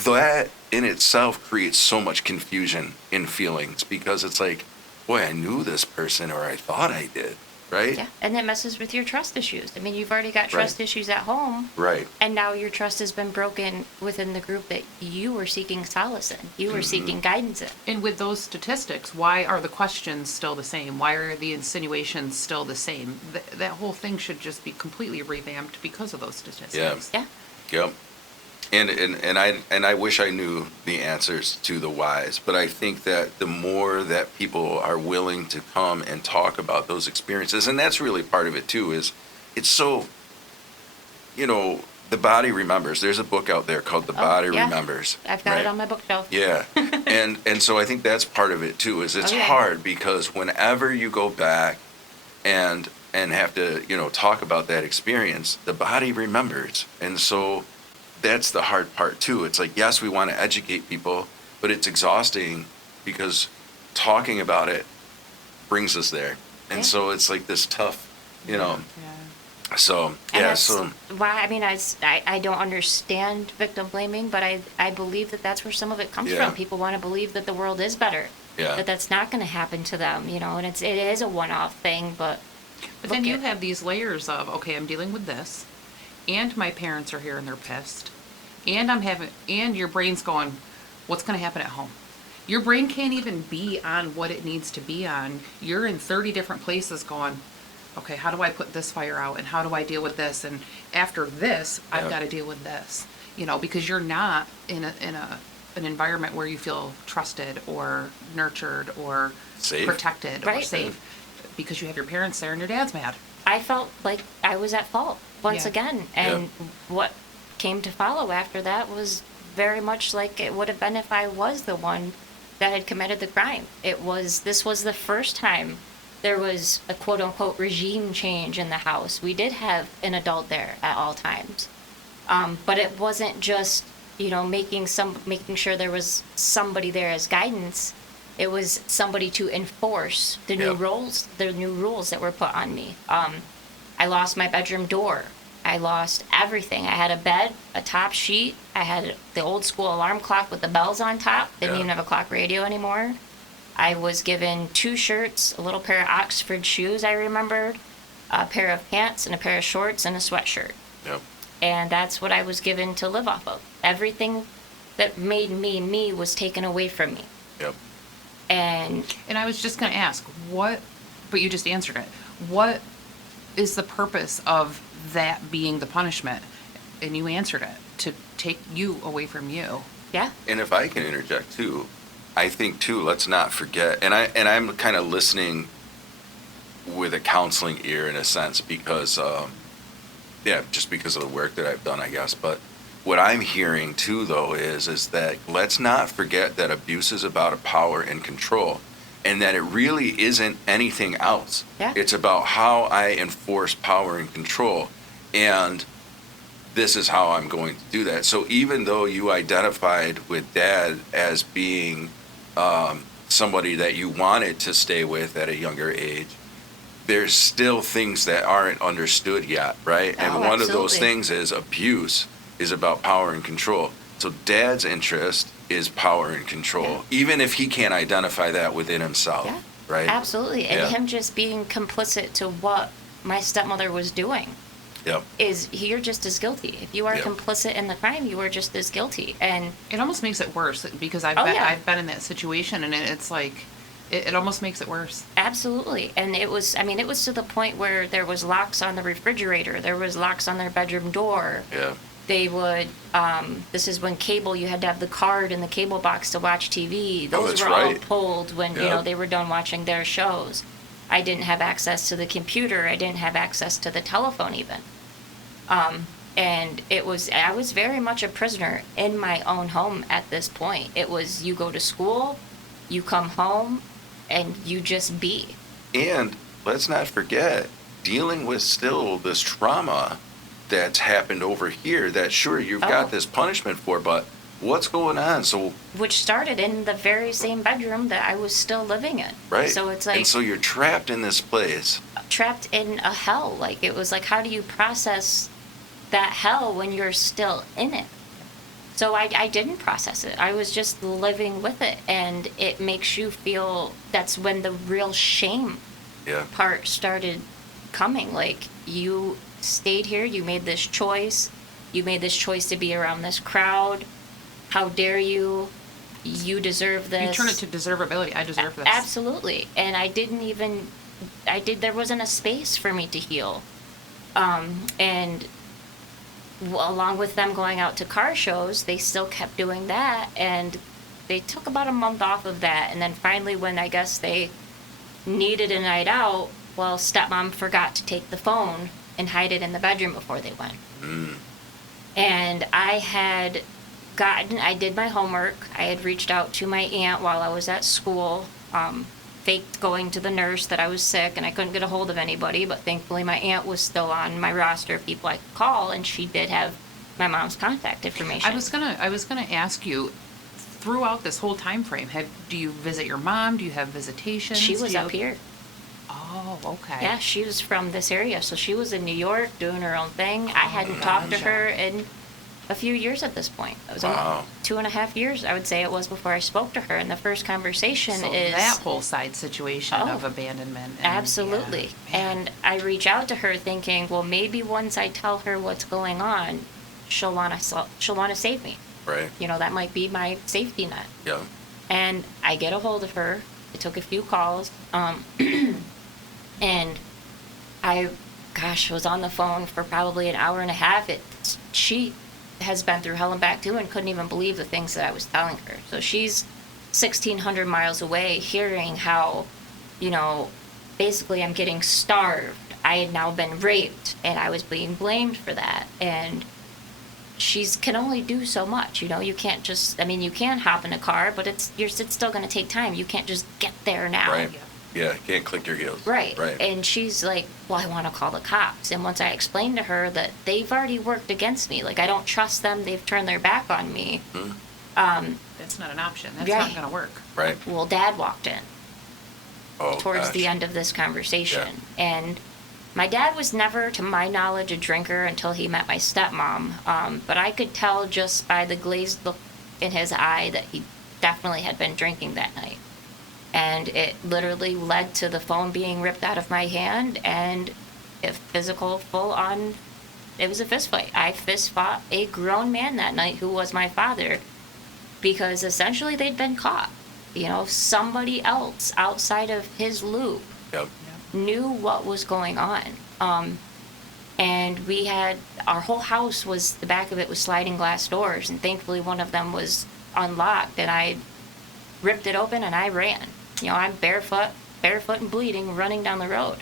that in itself creates so much confusion in feelings, because it's like, boy, I knew this person, or I thought I did, right? Yeah. And that messes with your trust issues. I mean, you've already got trust issues at home. Right. And now your trust has been broken within the group that you were seeking solace in. You were seeking guidance in. And with those statistics, why are the questions still the same? Why are the insinuations still the same? That whole thing should just be completely revamped because of those statistics. Yeah. Yep. And I wish I knew the answers to the whys, but I think that the more that people are willing to come and talk about those experiences, and that's really part of it too, is it's so, the body remembers. There's a book out there called The Body yeah. Remembers. I've got it right? on my bookshelf. Yeah. and so I think that's part of it too, is it's Oh, yeah. hard because whenever you go back and have to, talk about that experience, the body remembers. And so that's the hard part too. It's like, yes, we want to educate people, but it's exhausting because talking about it brings us there. And Yeah. so it's like this tough, Yeah. so, And yeah, that's so, why, I mean, I don't understand victim blaming, but I believe that that's where some of it comes Yeah. from. People want to believe that the world is better. Yeah. That that's not going to happen to them, and it is a one-off thing, but But then look you at- have these layers of, okay, I'm dealing with this, and my parents are here and they're pissed, and your brain's going, what's going to happen at home? Your brain can't even be on what it needs to be on. You're in 30 different places going, okay, how do I put this fire out, and how do I deal with this, and after this, I've Yeah. got to deal with this, because you're not in an environment where you feel trusted or nurtured or Safe. protected or Right. safe. because you have your parents there and your dad's mad. I felt like I was at fault once Yeah. again. And what came to follow after that was very much like it would have been if I was the one that had committed the crime. This was the first time there was a quote unquote regime change in the house. We did have an adult there at all times. But it wasn't just, making sure there was somebody there as guidance. It was somebody to enforce the new rules that were put on me. I lost my bedroom door. I lost everything. I had a bed, a top sheet. I had the old school alarm clock with the bells on top. Didn't even have a clock radio anymore. I was given 2 shirts, a little pair of Oxford shoes, I remembered, a pair of pants and a pair of shorts and a sweatshirt. Yep. And that's what I was given to live off of. Everything that made me was taken away from me. Yep. And I was just going to ask, but you just answered it. What is the purpose of that being the punishment? And you answered it, to take you away from you. yeah, And if I can interject too, I think too, let's not forget, and I'm kind of listening with a counseling ear in a sense because, just because of the work that I've done, I guess. But what I'm hearing too, though, is that let's not forget that abuse is about power and control, and that it really isn't anything else. Yeah. It's about how I enforce power and control, and this is how I'm going to do that. So even though you identified with Dad as being somebody that you wanted to stay with at a younger age, there's still things that aren't understood yet, right? And one of those absolutely. things is abuse is about power and control. So Dad's interest is power and control, even if he can't identify that within himself, Yeah. right? absolutely. And Yeah. him just being complicit to what my stepmother was doing. Yep. You're just as guilty. If you are Yep. complicit in the crime, you are just as guilty. And It almost makes it worse because I've been in that situation, and it's like it almost makes it worse. absolutely. And it was to the point where there was locks on the refrigerator. There was locks on their bedroom door. Yeah. They would, this is when cable, you had to have the card in the cable box to watch TV. Those that's were all right. pulled when, Yep. they were done watching their shows. I didn't have access to the computer. I didn't have access to the telephone even. And I was very much a prisoner in my own home at this point. It was, you go to school, you come home, and you just be. And let's not forget, dealing with still this trauma that's happened over here that sure you've got this punishment for, but what's going on? So, Which started in the very same bedroom that I was still living in. right. So it's like and so you're trapped in this place. trapped in a hell. Like, it was like, how do you process that hell when you're still in it? So I didn't process it. I was just living with it, and it makes you feel, that's when the real shame Yeah. part started coming. Like, you stayed here, you made this choice to be around this crowd. How dare you? You deserve this. You turn it to deservability. I deserve this. Absolutely. And there wasn't a space for me to heal. And along with them going out to car shows, they still kept doing that. And they took about a month off of that. And then finally, when I guess they needed a night out, well, stepmom forgot to take the phone and hide it in the bedroom before they went. And I did my homework. I had reached out to my aunt while I was at school, faked going to the nurse that I was sick and I couldn't get a hold of anybody, but thankfully my aunt was still on my roster of people I could call, and she did have my mom's contact information. I was gonna ask you, throughout this whole time frame, do you visit your mom? Do you have visitations? She was up here. Oh, okay. Yeah, she was from this area, so she was in New York doing her own thing. I hadn't talked to her in a few years at this point. It was Wow. 2.5 years, I would say it was, before I spoke to her. And the first conversation So is that whole side situation Oh, of abandonment. And, absolutely. yeah, man. And I reach out to her thinking, well, maybe once I tell her what's going on, she'll want to save me. Right. That might be my safety net. Yeah. And I get a hold of her. It took a few calls. And I was on the phone for probably an hour and a half. She has been through hell and back too and couldn't even believe the things that I was telling her. So she's 1,600 miles away hearing how, basically I'm getting starved. I had now been raped, and I was being blamed for that. And she's can only do so much, you know. You can't just. I mean, you can hop in a car, but it's still going to take time. You can't just get there now. Right. Yeah, you can't click your heels. Right. Right. And she's like, well, I want to call the cops. And once I explained to her that they've already worked against me, like, I don't trust them, they've turned their back on me. That's not an option. That's Right. not going to work. Right. Well, Dad walked in Oh, towards gosh. the end of this conversation. And my dad was never, to my knowledge, a drinker until he met my stepmom. But I could tell just by the glazed look in his eye that he definitely had been drinking that night. And it literally led to the phone being ripped out of my hand and a physical, full-on, it was a fist fight. I fist fought a grown man that night who was my father because essentially they'd been caught. You know, somebody else outside of his loop Yep. knew what was going on. And we had, our whole house was, the back of it was sliding glass doors, and thankfully one of them was unlocked, and I ripped it open and I ran. You know, I'm barefoot and bleeding, running down the road.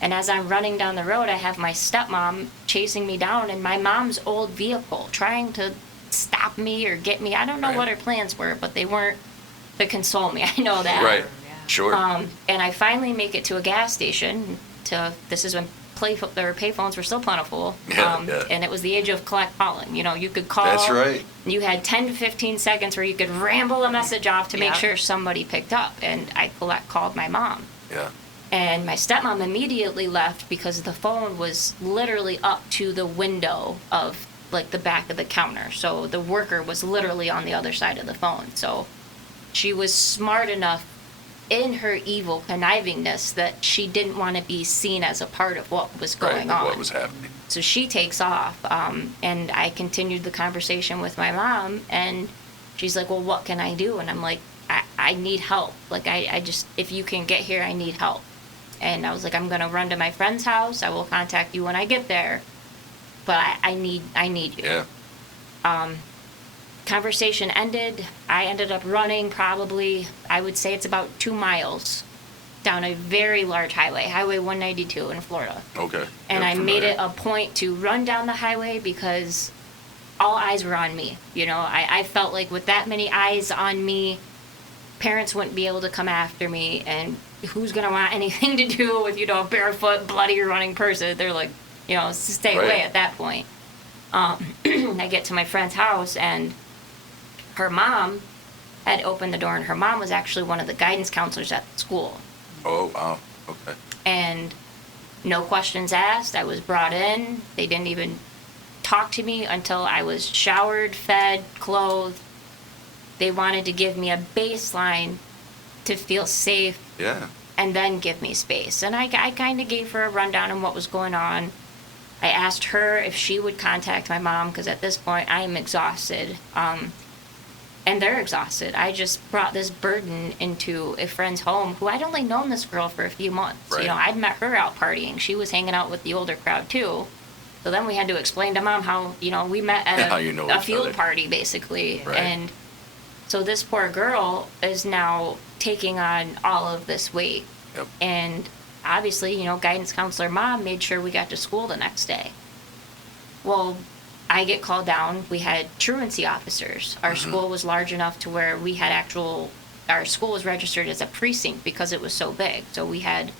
And as I'm running down the road, I have my stepmom chasing me down in my mom's old vehicle, trying to stop me or get me. I don't know Right. what her plans were, but they weren't to console me. I know that. Right. Yeah. Sure. And I finally make it to a gas station. This is when payphones were still plentiful. Yeah. And it was the age of collect calling. You know, you could call. That's right. You had 10 to 15 seconds where you could ramble a message off to make Yeah. sure somebody picked up. And I called my mom. Yeah. And my stepmom immediately left because the phone was literally up to the window of, like, the back of the counter. So the worker was literally on the other side of the phone. So she was smart enough in her evil connivingness that she didn't want to be seen as a part of what was going Right. on. What was happening? So she takes off, and I continued the conversation with my mom, and she's like, well, what can I do? And I'm like, I need help. Like, I just, if you can get here, I need help. And I was like, I'm going to run to my friend's house. I will contact you when I get there. But I need you. Yeah. Conversation ended. I ended up running probably, I would say it's about 2 miles down a very large highway, Highway 192 in Florida. Okay. And Yeah, I made familiar. it a point to run down the highway because all eyes were on me. You know, I felt like with that many eyes on me, parents wouldn't be able to come after me, and who's going to want anything to do with, you know, a barefoot, bloody running person? They're like, you know, stay Right. away at that point. I get to my friend's house, and her mom had opened the door, and her mom was actually one of the guidance counselors at the school. Oh, wow. Okay. And no questions asked. I was brought in. They didn't even talk to me until I was showered, fed, clothed. They wanted to give me a baseline to feel safe Yeah. and then give me space. And I kind of gave her a rundown on what was going on. I asked her if she would contact my mom because at this point I am exhausted. And they're exhausted. I just brought this burden into a friend's home who I'd only known this girl for a few months. Right. You know, I'd met her out partying. She was hanging out with the older crowd too. So then we had to explain to mom how, you know, we met at How you know a each field other. party basically. Right. And so this poor girl is now taking on all of this weight. Yep. And obviously, you know, guidance counselor mom made sure we got to school the next day. Well, I get called down. We had truancy officers. Our school was large enough to where we had our school was registered as a precinct because it was so big. So we had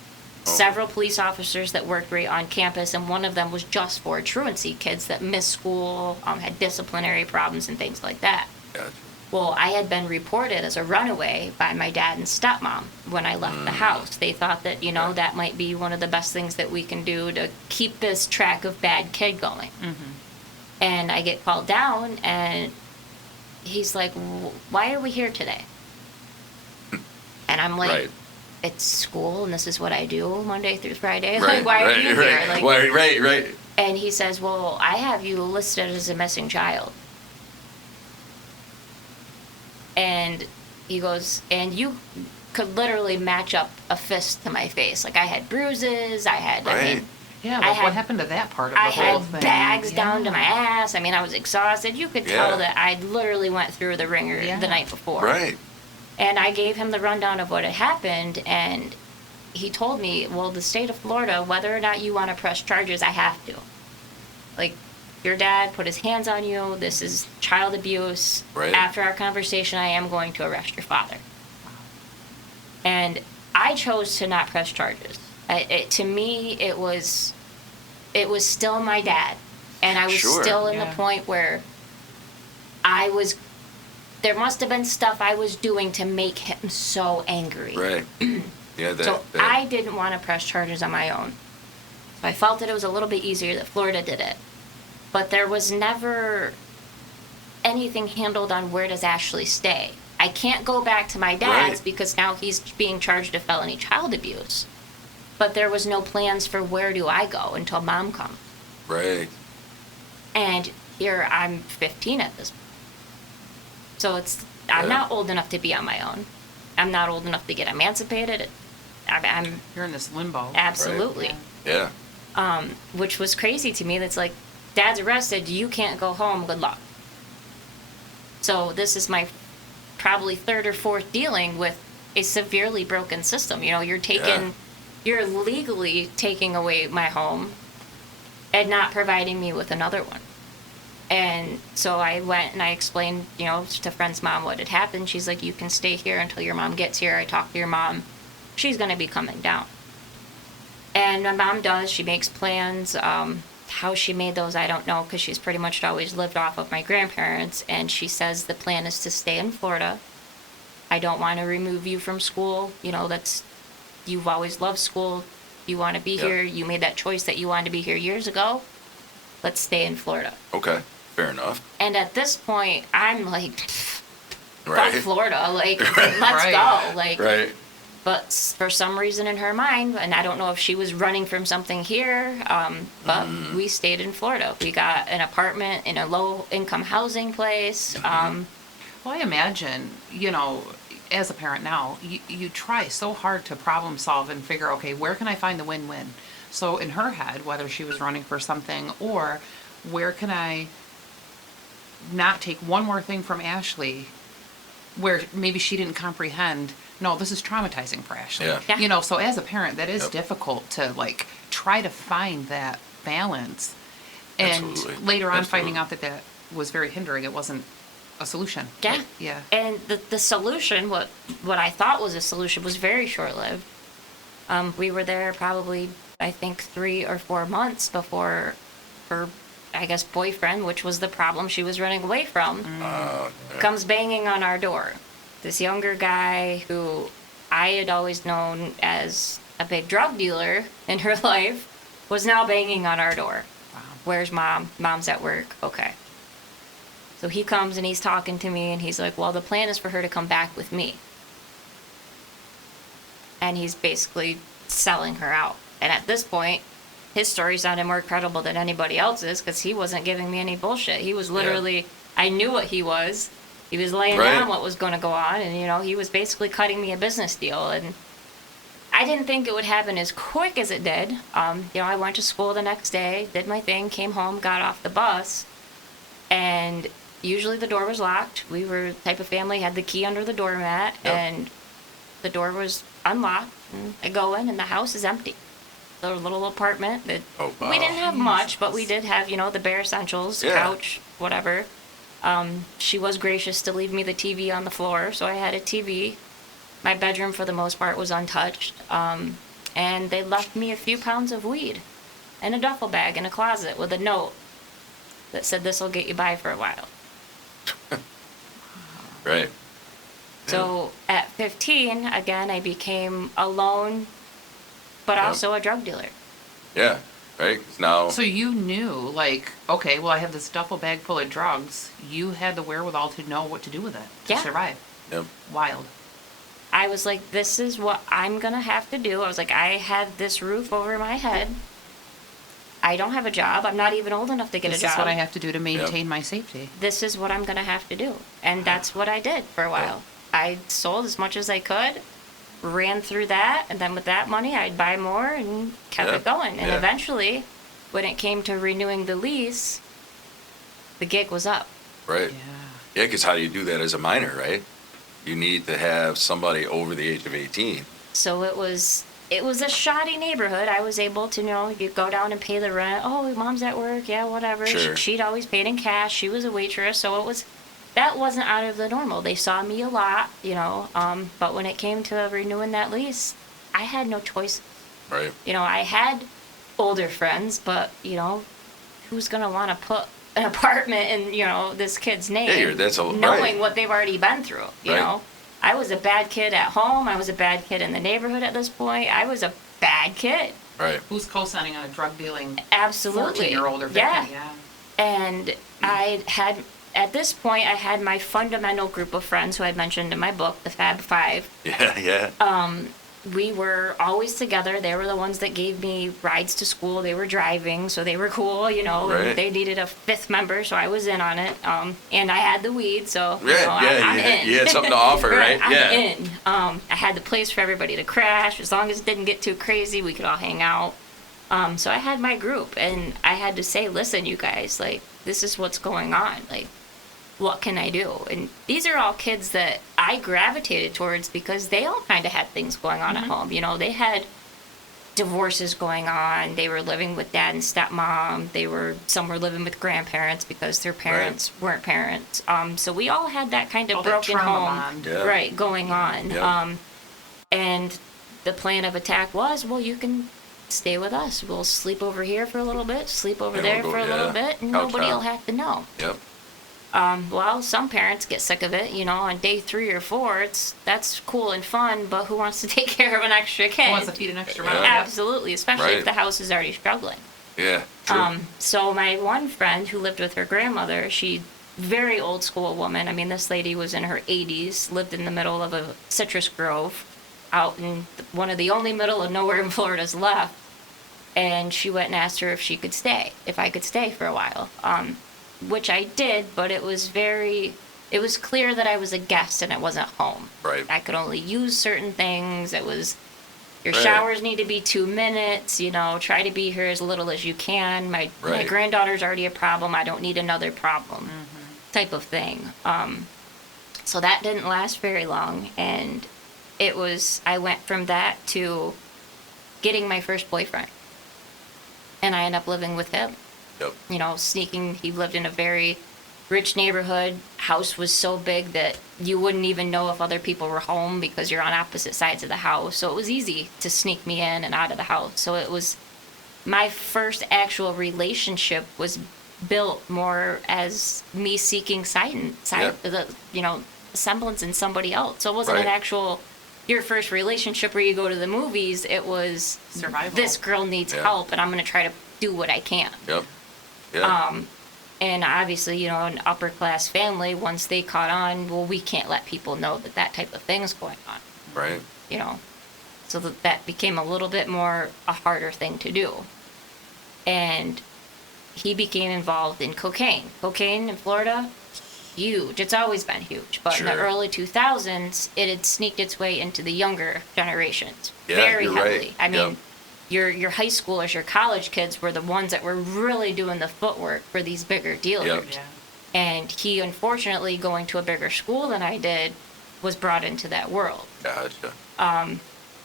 several police officers that worked right on campus, and one of them was just for truancy kids that missed school, had disciplinary problems and things like that. Gotcha. Well, I had been reported as a runaway by my dad and stepmom when I left the house. They thought that, you know, that might be one of the best things that we can do to keep this track of bad kid going. And I get called down, and he's like, why are we here today? And I'm like, Right. it's school, and this is what I do Monday through Friday. Right. Like, why right, are you right. here? Like, Why- right. Right. and he says, well, I have you listed as a missing child. And he goes, and you could literally match up a fist to my face. Like, I had bruises, I had, I Right. mean, Yeah, I like had- what happened to that part of the I whole had thing? bags down to my Yeah. ass. I mean, I was exhausted. You could Yeah. tell that I literally went through the ringer Yeah. the night before. Right. And I gave him the rundown of what had happened, and he told me, well, the state of Florida, whether or not you want to press charges, I have to. Like, your dad put his hands on you. This is child abuse. Right. After our conversation, I am going to arrest your father. And I chose to not press charges. To me, it was still my dad. And I was Sure. still in Yeah. the point where there must have been stuff I was doing to make him so angry. Right. Yeah. So I didn't want to press charges on my own. So I felt that it was a little bit easier that Florida did it. But there was never anything handled on where does Ashley stay. I can't go back to my dad's Right. because now he's being charged of felony child abuse. But there was no plans for where do I go until mom comes. Right. And here I'm 15 at this point. So I'm Yeah. not old enough to be on my own. I'm not old enough to get emancipated. I'm You're in this limbo. absolutely. Yeah. Yeah. Which was crazy to me. That's like, Dad's arrested, you can't go home, good luck. So this is my probably third or fourth dealing with a severely broken system. You know, you're legally taking away my home and not providing me with another one. And so I went and I explained, you know, to friend's mom what had happened. She's like, you can stay here until your mom gets here. I talked to your mom. She's going to be coming down. And my mom does. She makes plans. How she made those, I don't know, because she's pretty much always lived off of my grandparents. And she says the plan is to stay in Florida. I don't want to remove you from school. You know, you've always loved school. You want to be Yep. here. You made that choice that you wanted to be here years ago. Let's stay in Florida. Okay. Fair enough. And at this point, I'm like, Right. fuck Florida. Like, Right. let's Right. go. Like, Right. but for some reason in her mind, and I don't know if she was running from something here, but we stayed in Florida. We got an apartment in a low-income housing place. Well, I imagine, you know, as a parent now, you try so hard to problem solve and figure, okay, where can I find the win-win? So in her head, whether she was running for something or where can I not take one more thing from Ashley where maybe she didn't comprehend, no, this is traumatizing for Ashley. Yeah. Yeah. You know, so as a parent, that is Yep. difficult to like try to find that balance. And Absolutely. later on, Absolutely. finding out that was very hindering. It wasn't a solution. Yeah. Yeah. And the solution, what I thought was a solution, was very short-lived. We were there probably, I think, 3 or 4 months before her, I guess, boyfriend, which was the problem she was running away from, Yeah. comes banging on our door. This younger guy who I had always known as a big drug dealer in her life was now banging on our door. Wow. Where's mom? Mom's at work. Okay. So he comes and he's talking to me and he's like, well, the plan is for her to come back with me. And he's basically selling her out. And at this point, his story sounded more credible than anybody else's because he wasn't giving me any bullshit. He was literally, I knew what he was. He was laying Right. down what was going to go on. And, you know, he was basically cutting me a business deal. And I didn't think it would happen as quick as it did. You know, I went to school the next day, did my thing, came home, got off the bus. And usually the door was locked. We were the type of family, had the key under the doormat. Yep. And the door was unlocked. And I go in and the house is empty. The little apartment that Oh, wow. we didn't have much, but we did have, you know, the bare essentials, Yeah. couch, whatever. She was gracious to leave me the TV on the floor, so I had a TV. My bedroom, for the most part, was untouched. And they left me a few pounds of weed and a duffel bag in a closet with a note that said, "This will get you by for a while." Right. So at 15, again, I became alone, but Yep. also a drug dealer. Yeah. Right. 'Cause now. So you knew, like, okay, well, I have this duffel bag full of drugs. You had the wherewithal to know what to do with it to Yeah. survive. Yep. Wild. I was like, this is what I'm going to have to do. I was like, I had this roof over my head. I don't have a job. I'm not even old enough to get This a job. is what I have to do to maintain my safety. This is what I'm going to have to do. And that's what I did for a while. I sold as much as I could, ran through that, and then with that money, I'd buy more and kept Yeah. it going. And Yeah. eventually, when it came to renewing the lease, the gig was up. Right. Yeah. Yeah, because how do you do that as a minor, right? You need to have somebody over the age of 18. So it was it was a shoddy neighborhood. I was able to, you go down and pay the rent. Oh, mom's at work. Yeah, whatever. Sure. She'd always paid in cash. She was a waitress, so that wasn't out of the normal. They saw me a lot, but when it came to renewing that lease, I had no choice. Right. I had older friends, but, who's going to want to put an apartment in, this kid's name, knowing right. what they've already been through, you know? I was a bad kid at home. I was a bad kid in the neighborhood at this point. I was a bad kid. Right. Who's co-signing on a drug dealing Absolutely. 14-year-old or 15? Yeah. And at this point, I had my fundamental group of friends who I mentioned in my book, the Fab Five. Yeah. We were always together. They were the ones that gave me rides to school. They were driving, so they were cool, Right. They needed a fifth member, so I was in on it. And I had the weed, so I'm in. You had something to offer, right? I'm yeah. in. I had the place for everybody to crash. As long as it didn't get too crazy, we could all hang out. So I had my group, and I had to say, listen, you guys, this is what's going on. What can I do? And these are all kids that I gravitated towards because they all kind of had things going on at home. They had divorces going on. They were living with dad and stepmom. Some were living with grandparents because their parents weren't parents. So we all had that kind of broken home, going on. Yeah. And the plan of attack was, well, you can stay with us. We'll sleep over here for a little bit, sleep over there for a little bit, and nobody will have to know. Yep. Well, some parents get sick of it, on day 3 or 4, that's cool and fun, but who wants to take care of an extra kid? Who wants to feed an extra mouth? Absolutely, especially if the house is already struggling. Yeah, true. So my one friend who lived with her grandmother, she very old school woman. I mean, this lady was in her 80s, lived in the middle of a citrus grove out in one of the only middle of nowhere in Florida's left. And she went and asked her if I could stay for a while. Which I did, but it was clear that I was a guest and it wasn't home. Right. I could only use certain things. It was, your showers need to be 2 minutes, try to be here as little as you can. My granddaughter's already a problem. I don't need another problem type of thing. So that didn't last very long. And I went from that to getting my first boyfriend. And I ended up living with him. Yep. Sneaking. He lived in a very rich neighborhood. House was so big that you wouldn't even know if other people were home because you're on opposite sides of the house. So it was easy to sneak me in and out of the house. So it was my first actual relationship was built more as me seeking semblance in somebody else. So it wasn't an actual your first relationship where you go to the movies. It was survival. This girl needs help, and I'm going to try to do what I can. Yep. Yeah. And obviously, an upper class family, once they caught on, well, we can't let people know that type of thing's going on. Right. So that became a little bit more a harder thing to do. And he became involved in cocaine. Cocaine in Florida, huge. It's always been huge. But in the early 2000s, it had sneaked its way into the younger generations very heavily. Right. I mean, your high schoolers, your college kids were the ones that were really doing the footwork for these bigger dealers. Yep. Yeah. And he, unfortunately, going to a bigger school than I did, was brought into that world. Gotcha.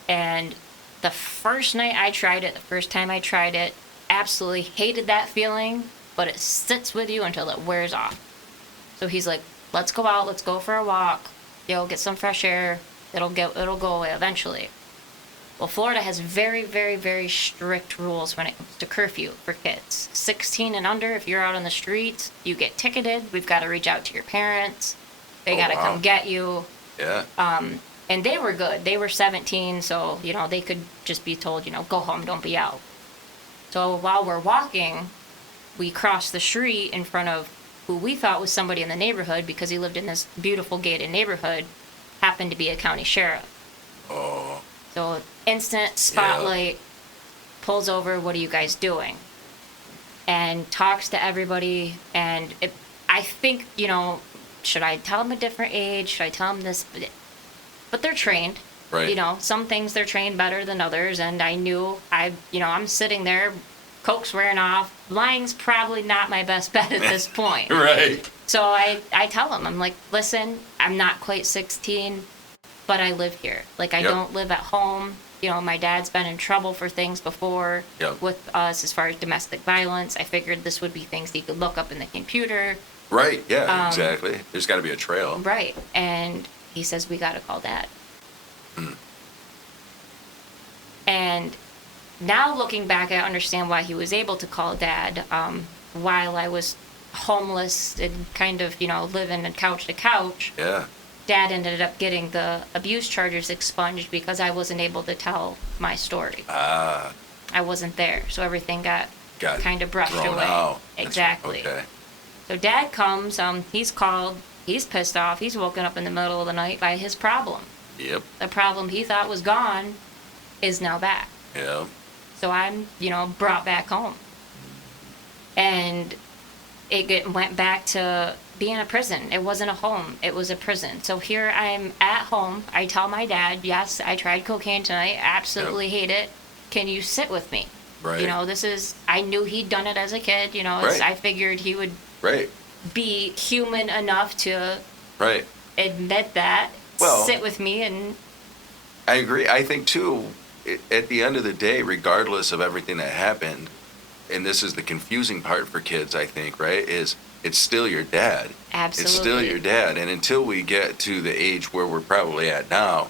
And the first time I tried it, absolutely hated that feeling, but it sits with you until it wears off. So he's like, let's go out, let's go for a walk, get some fresh air, it'll go away eventually. Well, Florida has very, very, very strict rules when it comes to curfew for kids. 16 and under, if you're out on the streets, you get ticketed. We've got to reach out to your parents. They got to come get you. Yeah. And they were good. They were 17, so, they could just be told, go home, don't be out. So while we're walking, we crossed the street in front of who we thought was somebody in the neighborhood because he lived in this beautiful gated neighborhood, happened to be a county sheriff. Oh. So instant spotlight, pulls over, what are you guys doing? And talks to everybody. And I think, should I tell them a different age? Should I tell them this? But they're trained. Right. Some things they're trained better than others. And I knew, I'm sitting there, coke's wearing off. Lying's probably not my best bet at this point. Right. So I tell them, I'm like, listen, I'm not quite 16. but I live here. Like, I Yep. don't live at home. You know, my dad's been in trouble for things before Yep. with us as far as domestic violence. I figured this would be things he could look up in the computer. Right. Yeah. Exactly. There's got to be a trail. Right. And he says, we got to call Dad. And now looking back, I understand why he was able to call Dad while I was homeless and kind of, you know, living in couch to couch. Yeah. Dad ended up getting the abuse charges expunged because I wasn't able to tell my story. Ah. I wasn't there, so everything got kind of brushed thrown away. out. Exactly. Okay. So Dad comes, he's called, he's pissed off, he's woken up in the middle of the night by his problem. Yep. The problem he thought was gone is now back. Yep. So I'm, you know, brought back home. And went back to being a prison. It wasn't a home, it was a prison. So here I'm at home. I tell my dad, yes, I tried cocaine tonight, absolutely hate it. Can you sit with me? Right. You know, I knew he'd done it as a kid, you know, Right. I figured he would Right. be human enough to Right. admit that, Well- sit with me, and I agree. I think too, at the end of the day, regardless of everything that happened, and this is the confusing part for kids, I think, right, is it's still your dad. absolutely. It's still your dad. And until we get to the age where we're probably at now,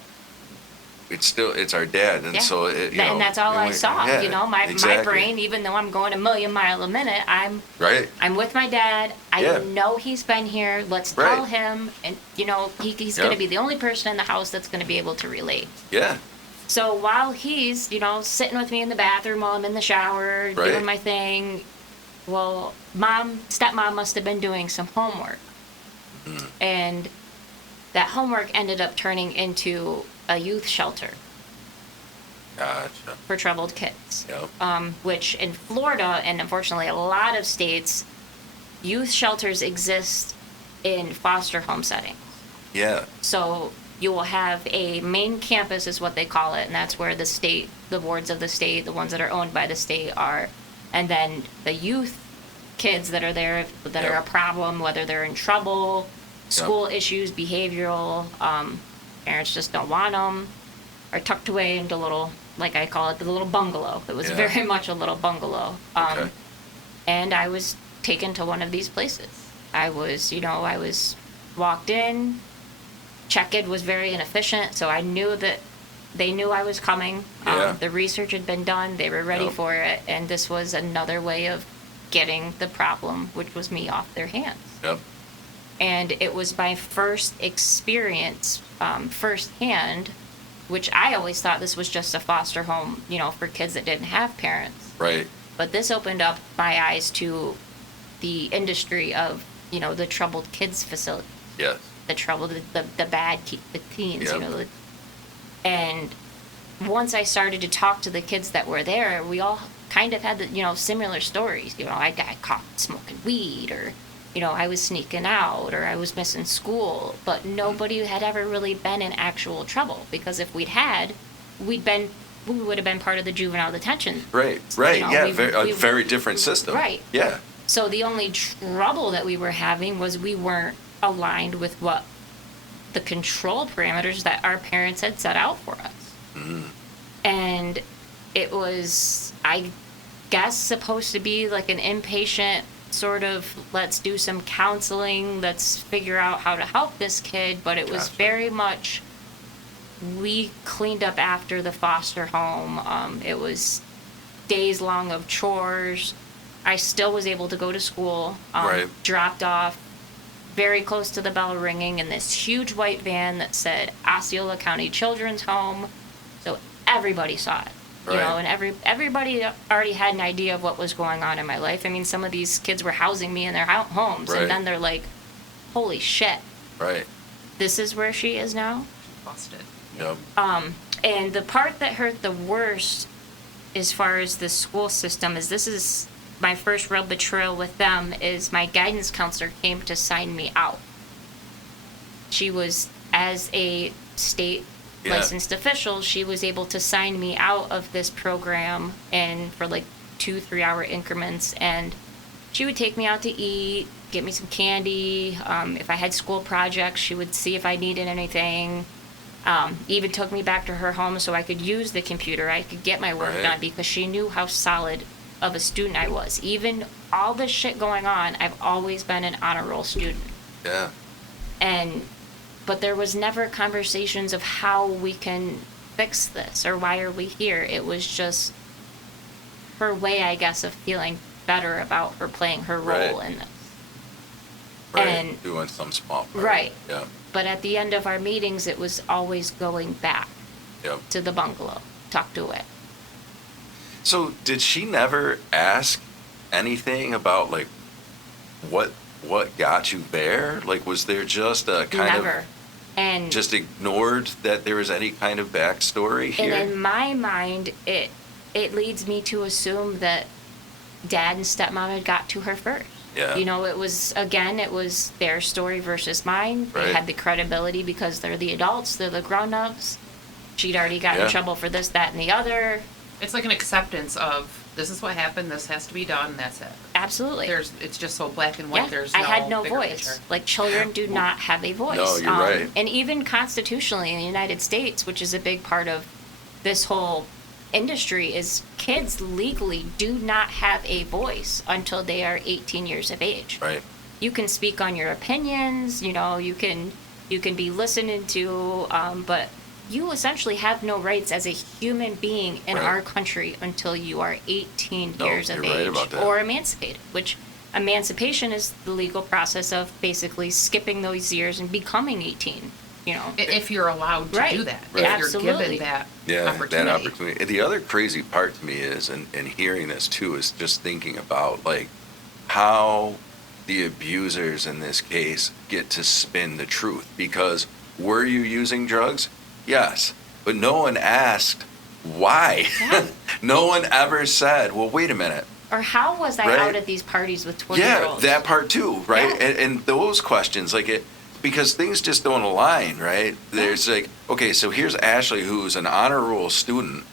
it's our dad. And Yeah. so, And that's all I saw. yeah, you know, my exactly. brain, even though I'm going a million miles a minute, Right. I'm with my dad. I Yeah. know he's been here. Let's tell Right. him. And, you know, he's Yep. going to be the only person in the house that's going to be able to relate. Yeah. So while he's, you know, sitting with me in the bathroom while I'm in the shower, Right. doing my thing, well, stepmom must have been doing some homework. And that homework ended up turning into a youth shelter Gotcha. for troubled kids. Yep. Which in Florida, and unfortunately a lot of states, youth shelters exist in foster home settings. Yeah. So you will have a main campus, is what they call it, and that's where the boards of the state, the ones that are owned by the state, are. And then the youth kids that are there, that are a problem, whether they're in trouble, school issues, behavioral, parents just don't want them, are tucked away into little, like I call it, the little bungalow. It was Yeah. very much a little bungalow. Okay. And I was taken to one of these places. I was walked in. Check-in was very inefficient, so I knew that they knew I was coming. Yeah. The research had been done. They were ready Yep. for it, and this was another way of getting the problem, which was me, off their hands. Yep. And it was my first experience, firsthand, which I always thought this was just a foster home, you know, for kids that didn't have parents. Right. But this opened up my eyes to the industry of, you know, the troubled kids facility, Yes. the the teens, Yep. you know. And once I started to talk to the kids that were there, we all kind of had the, you know, similar stories. You know, I got caught smoking weed, or, you know, I was sneaking out, or I was missing school. But nobody had ever really been in actual trouble, because if we'd had, we would have been part of the juvenile detention. Right. Right. You know, yeah. we- A very different system. Right. Yeah. So the only trouble that we were having was we weren't aligned with what the control parameters that our parents had set out for us. And it was, I guess, supposed to be like an inpatient sort of, let's do some counseling, let's figure out how to help this kid, but it was Gotcha. very much, we cleaned up after the foster home. It was days long of chores. I still was able to go to school, Right. dropped off very close to the bell ringing in this huge white van that said Osceola County Children's Home. So everybody saw it, you Right. know, and everybody already had an idea of what was going on in my life. I mean, some of these kids were housing me in their homes, Right. and then they're like, holy shit, Right. this is where she is now? Busted. Yep. And the part that hurt the worst as far as the school system is, this is my first real betrayal with them, is my guidance counselor came to sign me out. She was, as a state Yeah. licensed official, she was able to sign me out of this program, and for like 2-3 hour increments, and she would take me out to eat, get me some candy. If I had school projects, she would see if I needed anything. Even took me back to her home so I could use the computer. I could get my work Right. done because she knew how solid of a student I was. Even all this shit going on, I've always been an honor roll student. Yeah. But there was never conversations of how we can fix this or why are we here. It was just her way, I guess, of feeling better about her playing her role Right. in this. Right. And- Doing some small part. Right. Yeah. But at the end of our meetings, it was always going back Yep. to the bungalow, tucked away. So did she never ask anything about like what got you there? Like was there just a kind Never. of And just ignored that there was any kind of backstory here? And in my mind, it leads me to assume that dad and stepmom had got to her first. Yeah. You know, it was their story versus mine. They Right. had the credibility because they're the adults, they're the grown-ups. She'd already gotten Yeah. in trouble for this, that, and the other. It's like an acceptance of, this is what happened, this has to be done, that's it. Absolutely. It's just so black and white, Yeah, there's I had no bigger voice. picture. Like, children do not have a voice. No, you're right. And even constitutionally in the United States, which is a big part of this whole industry, is kids legally do not have a voice until they are 18 years of age. Right. You can speak on your opinions, you know, you can be listened to, but you essentially have no rights as a human being in Right. our country until you are 18 No, years of you're right age about that. or emancipated, which emancipation is the legal process of basically skipping those years and becoming 18, you know. If you're allowed to Right. do that, Right. if you're Absolutely. given that Yeah, opportunity. that opportunity. The other crazy part to me is, and hearing this too, is just thinking about like how the abusers in this case get to spin the truth. Because were you using drugs? Yes, but no one asked why. Yeah. No one ever said, "Well, wait a minute." Or how was I Right. out at these parties with Yeah, 20-year-olds? that part too, right? Yeah. And those questions, like it, because things just don't align, right? There's like, okay, so here's Ashley, who's an honor roll student,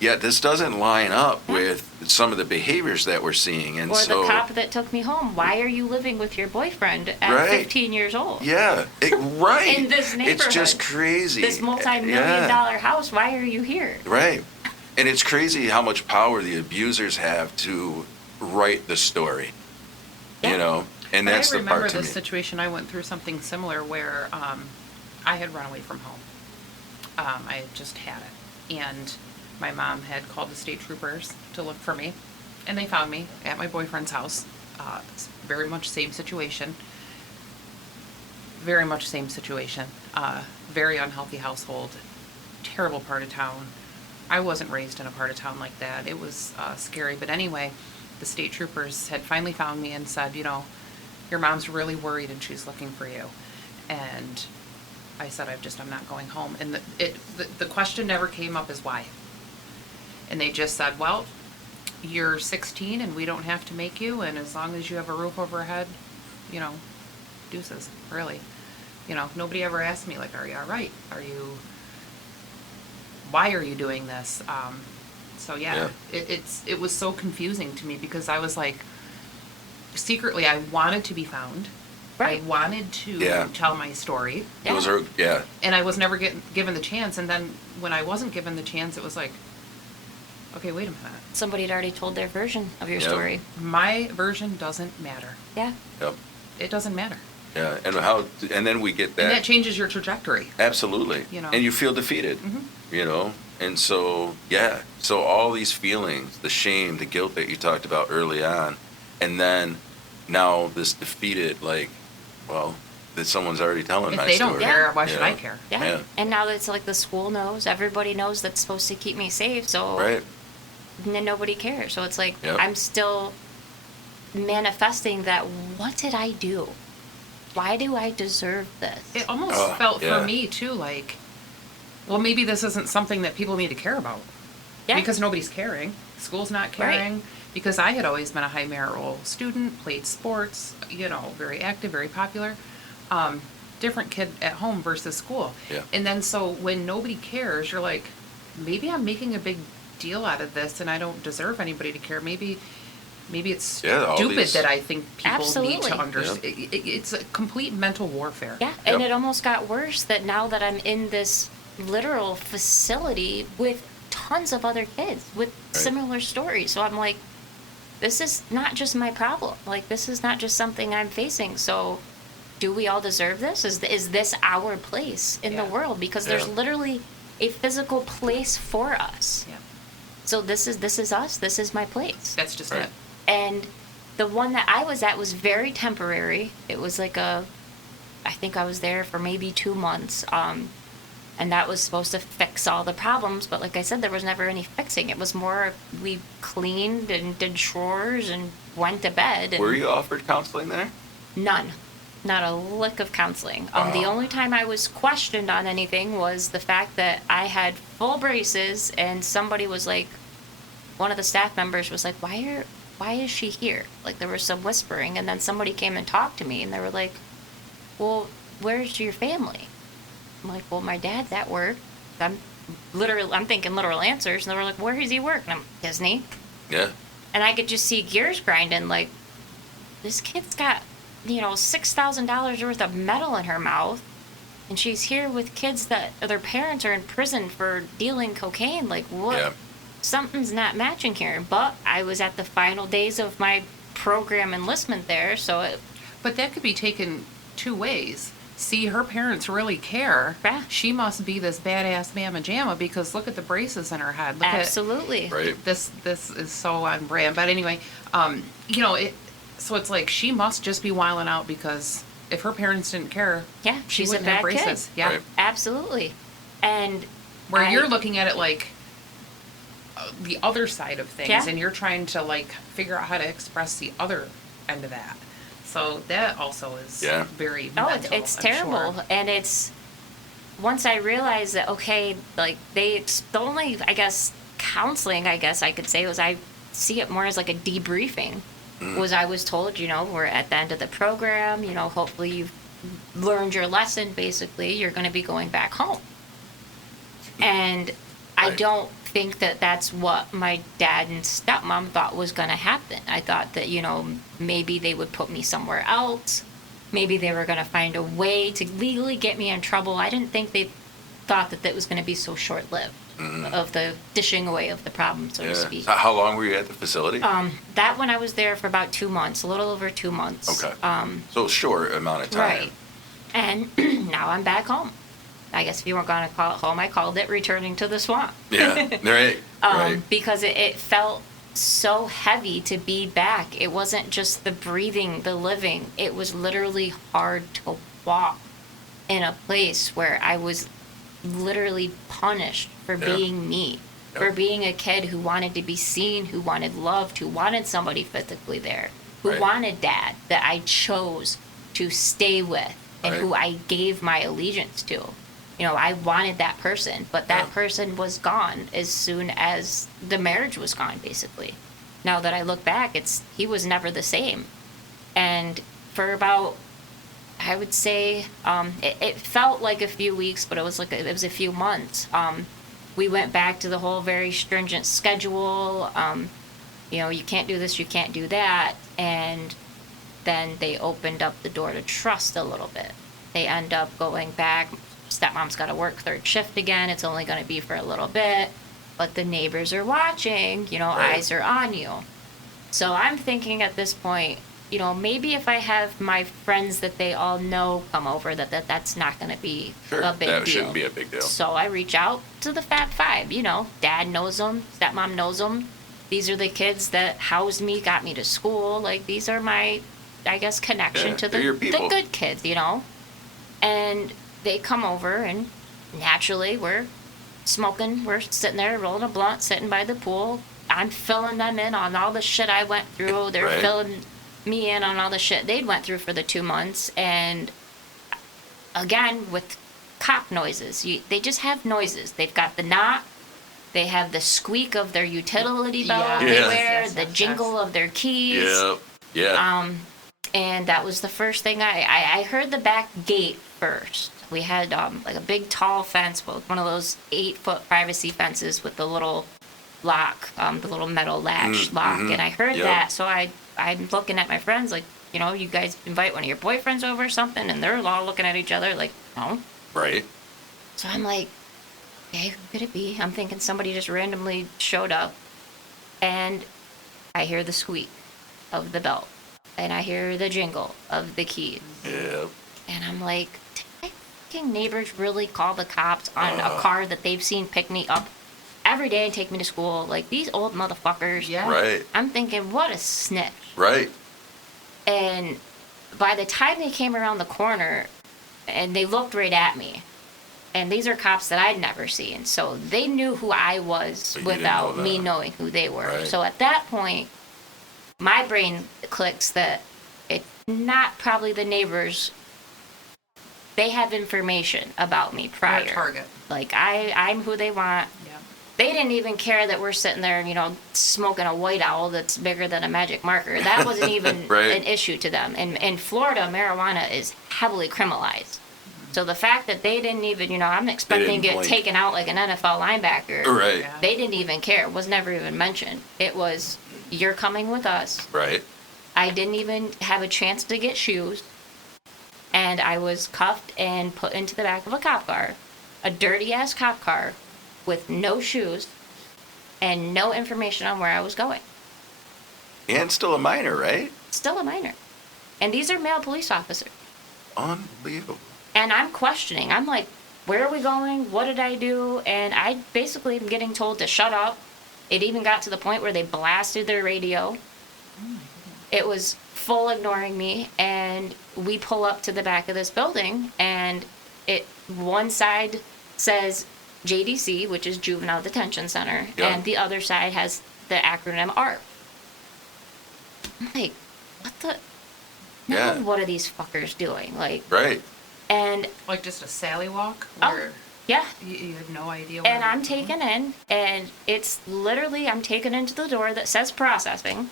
yet this doesn't line up Yeah. with some of the behaviors that we're seeing, and Or so the cop that took me home. Why are you living with your boyfriend at Right. 15 years old? yeah, right. In this It's just neighborhood. crazy. This multi-million Yeah. dollar house, why are you here? Right. And it's crazy how much power the abusers have to write the story. Yeah. You know, and that's I the part remember to this me. situation. I went through something similar where I had run away from home. I had just had it, and my mom had called the state troopers to look for me, and they found me at my boyfriend's house. It's very much same situation. Very much same situation. Very unhealthy household. Terrible part of town. I wasn't raised in a part of town like that. It was scary. But anyway, the state troopers had finally found me and said, you know, your mom's really worried and she's looking for you. And I said, I'm not going home. And the question never came up as why. And they just said, well, you're 16 and we don't have to make you. And as long as you have a roof over your head, you know, deuces, really. You know, nobody ever asked me, like, are you all right? Why are you doing this? So yeah. It was so confusing to me because I was like, secretly I wanted to be found. Right. I wanted to Yeah. tell my story, Yeah. Those are, yeah, and I was never given the chance. And then when I wasn't given the chance, it was like, okay, wait a minute. Somebody had already told their version of your Yep. story. My version doesn't matter. Yeah. yep, It doesn't matter. yeah. And then we get And that that. changes your trajectory. Absolutely. You know. And you feel defeated, you know? And so, yeah. So all these feelings, the shame, the guilt that you talked about early on, and then now this defeated, like, well, that someone's already telling If my they story. don't care, why you should know? I care? Yeah. Yeah. And now that it's like the school knows, everybody knows that's supposed to keep me safe, so Right. then nobody cares. So it's like Yep. I'm still manifesting that what did I do? Why do I deserve this? It almost Oh, felt yeah. for me too like, well, maybe this isn't something that people need to care about. Yeah. Because nobody's caring. School's not caring. Because I had always been a high merit roll student, played sports, you know, very active, very popular. Different kid at home versus school. Yeah. And then so when nobody cares, you're like, maybe I'm making a big deal out of this and I don't deserve anybody to care. Maybe Maybe it's all stupid these- that I think people need Absolutely. to understand. It's a complete mental warfare. Yeah, and Yep. it almost got worse that now that I'm in this literal facility with tons of other kids with Right. similar stories. So I'm like, this is not just my problem. Like, this is not just something I'm facing. So do we all deserve this? Is this our place in the Yeah. world? Because there's Yeah. literally a physical place for us. Yeah. So this is us. This is my place. That's just Right. it. And the one that I was at was very temporary. It was like I think I was there for maybe 2 months. And that was supposed to fix all the problems. But like I said, there was never any fixing. It was more we cleaned and did chores and went to bed. And Were you offered counseling there? None. Not a lick of counseling. The Oh. only time I was questioned on anything was the fact that I had full braces and somebody was like, one of the staff members was like, why is she here? Like, there was some whispering, and then somebody came and talked to me, and they were like, well, where's your family? I'm like, well, my dad's at work. I'm thinking literal answers, and they were like, where does he work? And I'm, Disney. Yeah. And I could just see gears grinding, like, this kid's got, $6,000 worth of metal in her mouth, and she's here with kids that their parents are in prison for dealing cocaine. Like, what? Yeah. Something's not matching here. But I was at the final days of my program enlistment there, so But that could be taken two ways. See, her parents really care. Yeah. She must be this badass mamma jamma because look at the braces in her head. Look absolutely. Right. At, this is so on brand. But anyway, so it's like she must just be wilding out because if her parents didn't care, Yeah, she she's a wouldn't have bad kid. braces. Yeah. Right. Absolutely. And Where I- you're looking at it like the other side of things, Yeah. and you're trying to like figure out how to express the other end of that. So that also is Yeah. very Oh, mental, it's I'm terrible. sure. And it's once I realized that, okay, like the only, I guess, counseling, I guess I could say, was I see it more as like a debriefing. Was I was told, we're at the end of the program, hopefully you've learned your lesson, basically, you're going to be going back home. And I Right. don't think that that's what my dad and stepmom thought was going to happen. I thought that, maybe they would put me somewhere else. Maybe they were going to find a way to legally get me in trouble. I didn't think they thought that was going to be so short-lived of the dishing away of the problem, so to Yeah. speak. How long were you at the facility? That one I was there for about 2 months, a little over 2 months. Okay. So short amount of time. Right. And now I'm back home. I guess if you weren't going to call it home, I called it returning to the swamp. Yeah. Right. Right. Because it felt so heavy to be back. It wasn't just the breathing, the living. It was literally hard to walk in a place where I was literally punished for Yeah. being me, for being a kid who wanted to be seen, who wanted loved, who wanted somebody physically there, who Right. wanted dad that I chose to stay with and Right. who I gave my allegiance to. I wanted that person, but that Yeah. person was gone as soon as the marriage was gone, basically. Now that I look back, he was never the same. And for about, I would say, it felt like a few weeks, but it was a few months. We went back to the whole very stringent schedule. You can't do this, you can't do that. And then they opened up the door to trust a little bit. They end up going back. Stepmom's got to work third shift again. It's only going to be for a little bit. But the neighbors are watching, Right. eyes are on you. So I'm thinking at this point, maybe if I have my friends that they all know come over, that's not going to be Sure. a big That deal. shouldn't be a big deal. So I reach out to the Fab Five. Dad knows them, stepmom knows them. These are the kids that housed me, got me to school. Like, these are my, I guess, connection Yeah, to they're the your people. good kids, And they come over, and naturally we're smoking. We're sitting there rolling a blunt, sitting by the pool. I'm filling them in on all the shit I went through. They're Right. filling me in on all the shit they'd went through for the 2 months. And again, with cop noises, they just have noises. They've got the knock. They have the squeak of their utility belt Yeah. they Yeah. wear, Yes, the yes, jingle of their keys. Yeah. Yeah. And that was the first thing I heard the back gate first. We had like a big tall fence, one of those 8-foot privacy fences with the little lock, the little metal latch lock, and I heard Yep. that, so I'm looking at my friends like, you know, you guys invite one of your boyfriends over or something, and they're all looking at each other like, no. Right. So I'm like, okay, who could it be? I'm thinking somebody just randomly showed up, and I hear the squeak of the belt, and I hear the jingle of the keys, Yeah. and I'm like, did my fucking neighbors really call the cops on a car that they've seen pick me up every day and take me to school? Like, these old motherfuckers. Yeah. Right. I'm thinking, what a snitch. Right. And by the time they came around the corner, and they looked right at me, and these are cops that I'd never seen, so they knew who I was But you didn't without know me that. knowing who they were. Right. So at that point, my brain clicks that it's not probably the neighbors. They have information about me You're prior. a target. Like, I'm who they want. Yeah. They didn't even care that we're sitting there, you know, smoking a white owl that's bigger than a magic marker. That wasn't even Right. an issue to them. And in Florida, marijuana is heavily criminalized. So the fact that they didn't even, you know, I'm expecting to didn't get blink. taken out like an NFL linebacker. Right. Yeah. They didn't even care. It was never even mentioned. It was, you're coming with us. Right. I didn't even have a chance to get shoes. And I was cuffed and put into the back of a cop car, a dirty ass cop car with no shoes and no information on where I was going. And still a minor, right? Still a minor. And these are male police officers. Unbelievable. And I'm questioning. I'm like, where are we going? What did I do? And I basically am getting told to shut up. It even got to the point where they blasted their radio. It was full ignoring me, and we pull up to the back of this building, and one side says JDC, which is Juvenile Detention Center, Yeah. and the other side has the acronym ARP. I'm like, what the? Now Yeah. what are these fuckers doing? Like, Right. and Like just a Sally walk Oh. where yeah. you have no idea where And you're I'm going? taken in, and it's literally, I'm taken into the door that says processing.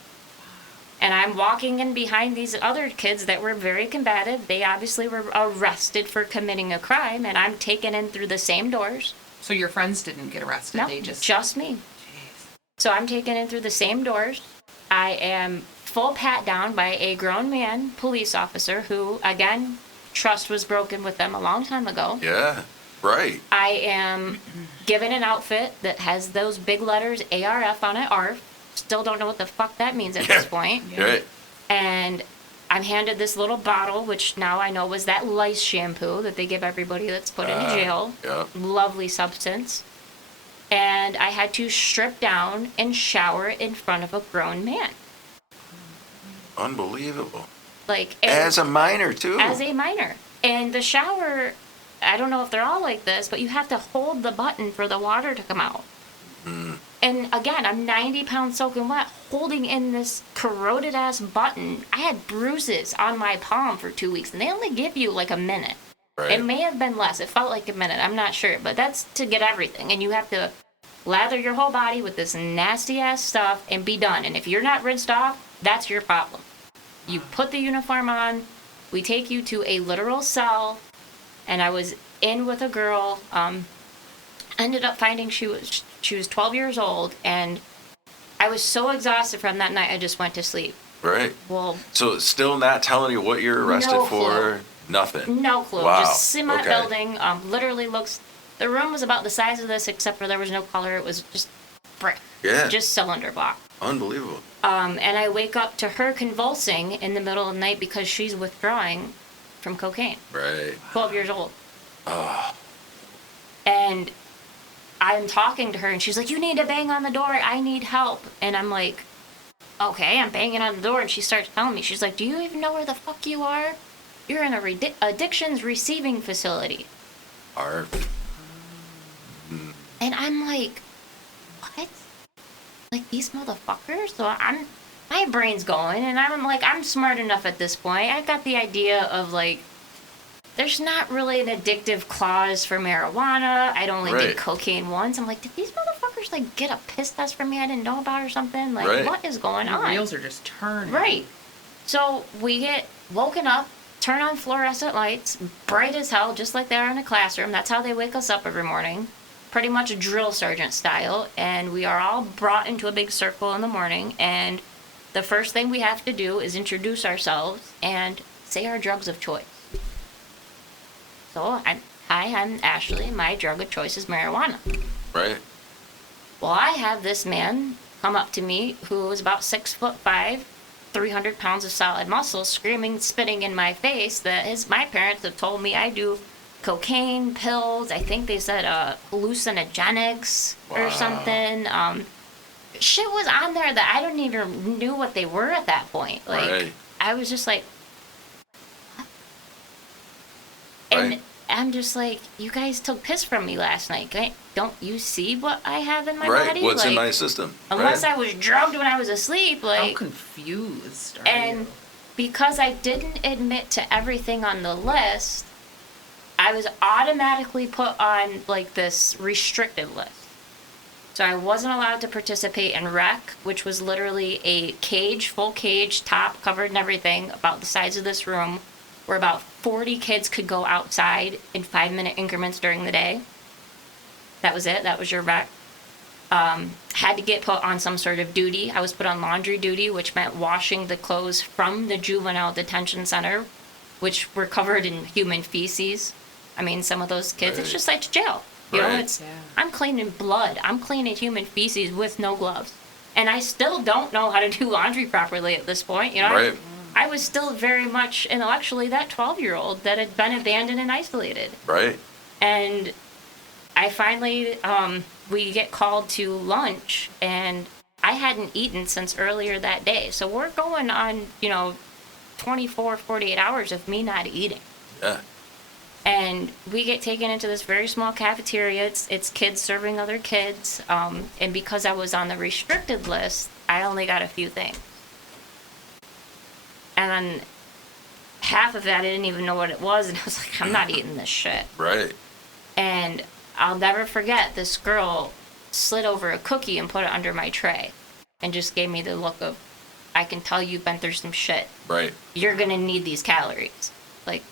And I'm walking in behind these other kids that were very combative. They obviously were arrested for committing a crime, and I'm taken in through the same doors. So your friends didn't get arrested. No, They just me. Jeez. So I'm taken in through the same doors. I am full pat down by a grown man police officer who, again, trust was broken with them a long time ago. Yeah. Right. I am given an outfit that has those big letters ARF on it, ARF. Still don't know what the fuck that means at this point. Yeah. Right. And I'm handed this little bottle, which now I know was that lice shampoo that they give everybody that's put into jail. Yeah. Lovely substance. And I had to strip down and shower in front of a grown man. Unbelievable. Like, As a minor, too. as a minor. And the shower, I don't know if they're all like this, but you have to hold the button for the water to come out. And again, I'm 90 pounds soaking wet, holding in this corroded ass button. I had bruises on my palm for 2 weeks, and they only give you like a minute. Right. It may have been less. It felt like a minute. I'm not sure, but that's to get everything, and you have to lather your whole body with this nasty ass stuff and be done. And if you're not rinsed off, that's your problem. You put the uniform on. We take you to a literal cell, and I was in with a girl. Ended up finding she was 12 years old, and I was so exhausted from that night I just went to sleep. Right. Well, So it's still not telling you what you're arrested No for? clue. Nothing. no clue. Wow. Just cement Okay. building. Literally looks. The room was about the size of this, except for there was no color. It was just brick. Yeah. Just cylinder block. Unbelievable. And I wake up to her convulsing in the middle of the night because she's withdrawing from cocaine. Right. 12 years old. Oh. And I'm talking to her, and she's like, you need to bang on the door. I need help. And I'm like, okay, I'm banging on the door. And she starts telling me, she's like, do you even know where the fuck you are? You're in a addictions receiving facility. Art. And I'm like, what? Like, these motherfuckers? So my brain's going, and I'm like, I'm smart enough at this point. I've got the idea of, like, there's not really an addictive clause for marijuana. I'd only Right. did cocaine once. I'm like, did these motherfuckers, like, get a piss test from me I didn't know about or something? Like, Right. what is going Your on? wheels are just turning. Right. So we get woken up, turn on fluorescent lights, bright as hell, just like they are in a classroom. That's how they wake us up every morning. pretty much drill sergeant style, and we are all brought into a big circle in the morning, and the first thing we have to do is introduce ourselves and say our drugs of choice. So, I'm Ashley. My drug of choice is marijuana. Right. Well, I have this man come up to me who was about 6'5", 300 pounds of solid muscle, screaming, spitting in my face that my parents have told me I do cocaine, pills. I think they said hallucinogenics or Wow. something. Shit was on there that I don't even knew what they were at that point. Like, Right. I was just like, what? And Right. I'm just like, you guys took piss from me last night. Don't you see what I have in my Right. body? What's in Like, my system? unless right. I was drugged when I was asleep, How like, confused are and you? because I didn't admit to everything on the list, I was automatically put on like this restricted list. So I wasn't allowed to participate in rec, which was literally a cage, full cage, top covered and everything, about the size of this room, where about 40 kids could go outside in 5-minute increments during the day. That was it. That was your rec. Had to get put on some sort of duty. I was put on laundry duty, which meant washing the clothes from the juvenile detention center, which were covered in human feces. I mean, some of those kids, it's Right. just like jail. You know, Right. it's, Yeah. I'm cleaning blood. I'm cleaning human feces with no gloves. And I still don't know how to do laundry properly at this point. You know, Right. I was still very much intellectually that 12-year-old that had been abandoned and isolated. Right. And I finally, we get called to lunch, and I hadn't eaten since earlier that day. So we're going on, 24, 48 hours of me not eating. Yeah. And we get taken into this very small cafeteria. It's kids serving other kids. And because I was on the restricted list, I only got a few things. And then half of that, I didn't even know what it was. And I was like, I'm not eating this shit. Right. And I'll never forget, this girl slid over a cookie and put it under my tray and just gave me the look of, I can tell you've been through some shit. Right. You're going to need these calories. Like,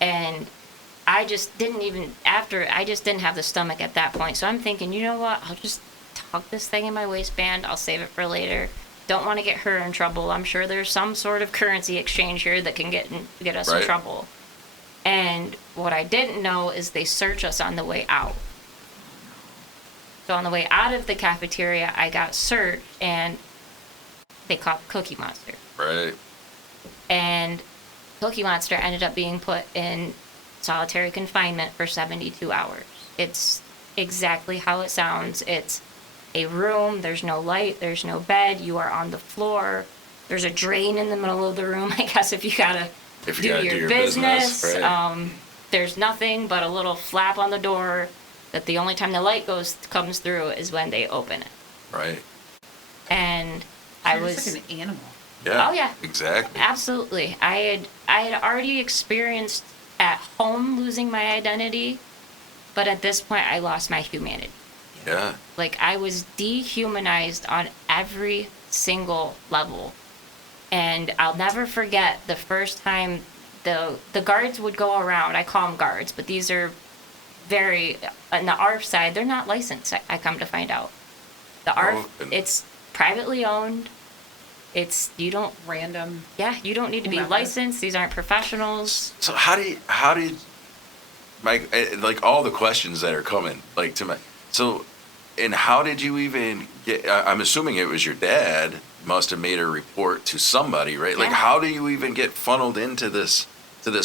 and I just didn't have the stomach at that point. So I'm thinking, you know what? I'll just tuck this thing in my waistband. I'll save it for later. Don't want to get her in trouble. I'm sure there's some sort of currency exchange here that can get us in Right. trouble. And what I didn't know is they search us on the way out. So on the way out of the cafeteria, I got searched, and they caught Cookie Monster. Right. And Cookie Monster ended up being put in solitary confinement for 72 hours. It's exactly how it sounds. It's a room, there's no light, there's no bed, you are on the floor, there's a drain in the middle of the room, I guess, if you gotta do your business. right. There's nothing but a little flap on the door that the only time the light comes through is when they open it. Right. And You're I was just like an animal. Yeah. Oh, yeah. Exactly. absolutely. I had already experienced at home losing my identity, but at this point I lost my humanity. Yeah. Like, I was dehumanized on every single level. And I'll never forget the first time the guards would go around. I call them guards, but these are very, on the ARF side, they're not licensed, I come to find out. The ARF, it's privately owned. You don't Random. you don't need to be Whomever. licensed. These aren't professionals. So how did Mike, like, all the questions that are coming, like, to my, so, and how did you even get, I'm assuming it was your dad must have made a report to somebody, right? Like, Yeah. how do you even get funneled into this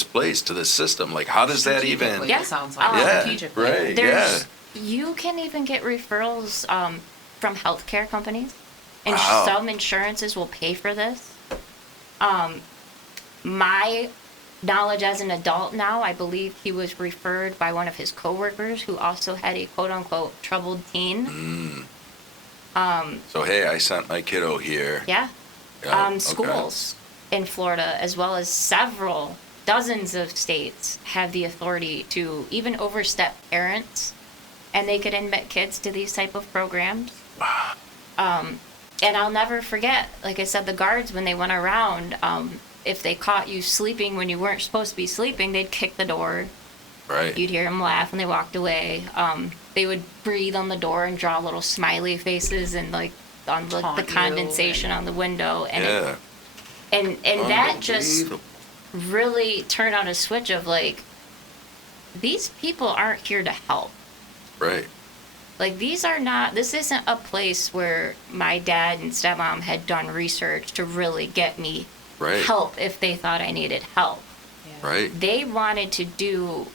place, to this system? Like, how does that even? Strategically, Yeah. It sounds like Yeah, strategically. right. You can even get referrals from healthcare companies, and Wow. some insurances will pay for this. My knowledge as an adult now, I believe he was referred by one of his coworkers who also had a quote-unquote troubled teen. So, hey, I sent my kiddo here. Yeah. Yeah, okay. Schools in Florida, as well as dozens of states, have the authority to even overstep parents, and they could admit kids to these type of programs. And I'll never forget, like I said, the guards, when they went around, if they caught you sleeping when you weren't supposed to be sleeping, they'd kick the door Right. You'd hear them laugh when they walked away. They would breathe on the door and draw little smiley faces and like on the Taunt you condensation and- on the window. And Yeah. and that just Unbelievable. really turned on a switch of like, these people aren't here to help. Right. Like, this isn't a place where my dad and stepmom had done research to really get me Right. help if they thought I needed help. Yeah. Right. They wanted to do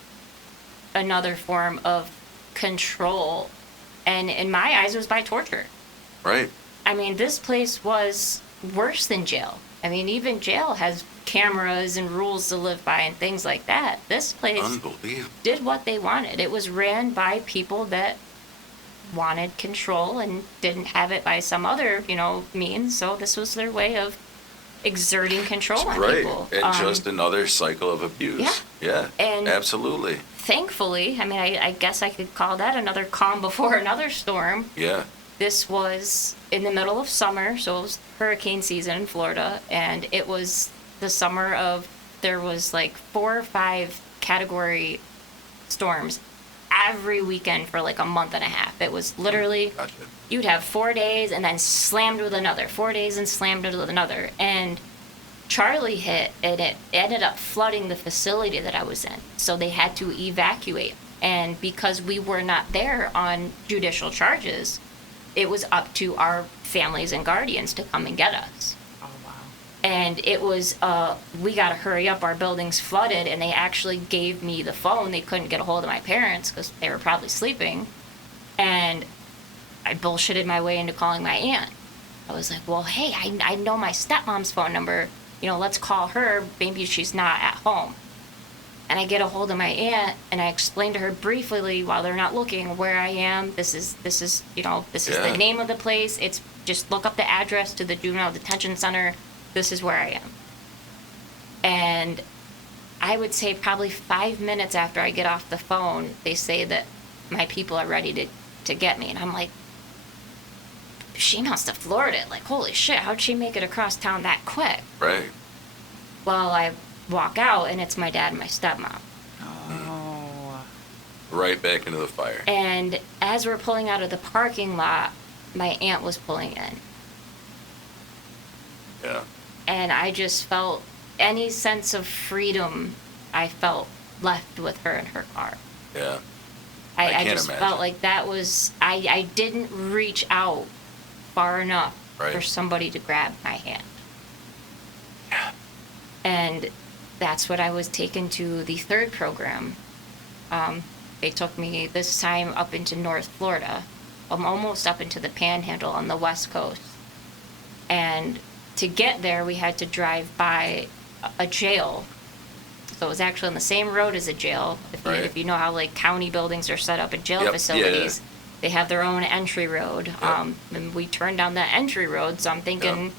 another form of control, and in my eyes, it was by torture. Right. I mean, this place was worse than jail. I mean, even jail has cameras and rules to live by and things like that. This place Unbelievable. did what they wanted. It was ran by people that wanted control and didn't have it by some other, means. So this was their way of exerting control on Right. people. And just another cycle of abuse. Yeah. And- absolutely. Thankfully, I mean, I guess I could call that another calm before another storm. Yeah. This was in the middle of summer, so it was hurricane season in Florida, and it was the summer of, there was like 4 or 5 category storms every weekend for like a month and a half. It was literally, Gotcha. you'd have 4 days and then slammed with another, 4 days and slammed with another. And Charlie hit, and it ended up flooding the facility that I was in. So they had to evacuate. And because we were not there on judicial charges, it was up to our families and guardians to come and get us. Oh, wow. And it was, we got to hurry up, our building's flooded, and they actually gave me the phone. They couldn't get a hold of my parents because they were probably sleeping. And I bullshitted my way into calling my aunt. I was like, well, hey, I know my stepmom's phone number. Let's call her. Maybe she's not at home. And I get a hold of my aunt, and I explain to her briefly while they're not looking where I am. This is Yeah. the name of the place. It's just look up the address to the juvenile detention center. This is where I am. And I would say probably 5 minutes after I get off the phone, they say that my people are ready to get me. And I'm like, she must have floored it. Like, holy shit, how'd she make it across town that quick? Right. Well, I walk out, and it's my dad and my stepmom. Oh. Right back into the fire. And as we're pulling out of the parking lot, my aunt was pulling in. Yeah. And I just felt any sense of freedom I felt left with her in her car. Yeah. I can't just imagine. felt like that was, I didn't reach out far enough Right. for somebody to grab my hand. Yeah. And that's what I was taken to the third program. They took me this time up into North Florida. I'm almost up into the Panhandle on the West Coast. And to get there, we had to drive by a jail. So it was actually on the same road as a jail. Right. If you know how like county buildings are set up in jail Yep. facilities, they have their own entry road. Yep. And we turned down that entry road, so I'm thinking, Yep.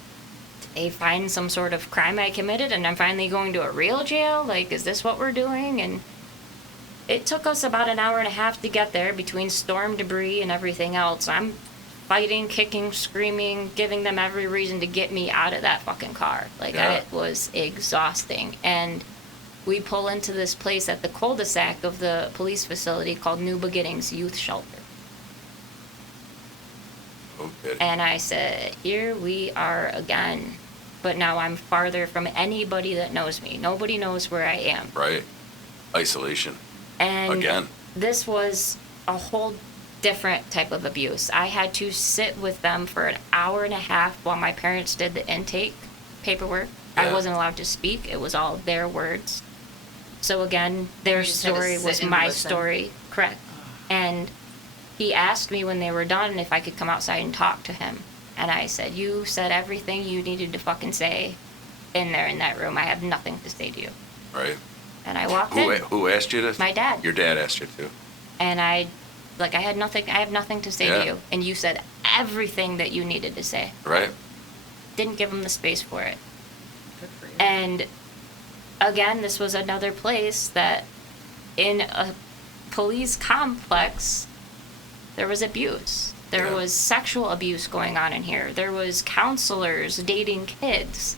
they find some sort of crime I committed and I'm finally going to a real jail? Like, is this what we're doing? And it took us about an hour and a half to get there between storm debris and everything else. I'm fighting, kicking, screaming, giving them every reason to get me out of that fucking car. Like, Yeah. it was exhausting. And we pull into this place at the cul-de-sac of the police facility called New Beginnings Youth Shelter. Okay. And I said, here we are again. But now I'm farther from anybody that knows me. Nobody knows where I am. Right. Isolation. And Again. this was a whole different type of abuse. I had to sit with them for an hour and a half while my parents did the intake paperwork. I Yeah. wasn't allowed to speak. It was all their words. So again, their You just had to story sit was and my listen. story. Correct. And he asked me when they were done if I could come outside and talk to him. And I said, you said everything you needed to fucking say in there in that room. I have nothing to say to you. Right. And I walked Who in. who asked you to? My dad. Your dad asked you to. And I have nothing to say Yeah. to you. And you said everything that you needed to say. Right. Didn't give him the space for it. Good for you. And again, this was another place that in a police complex, there was abuse. There Yeah. was sexual abuse going on in here. There was counselors dating kids.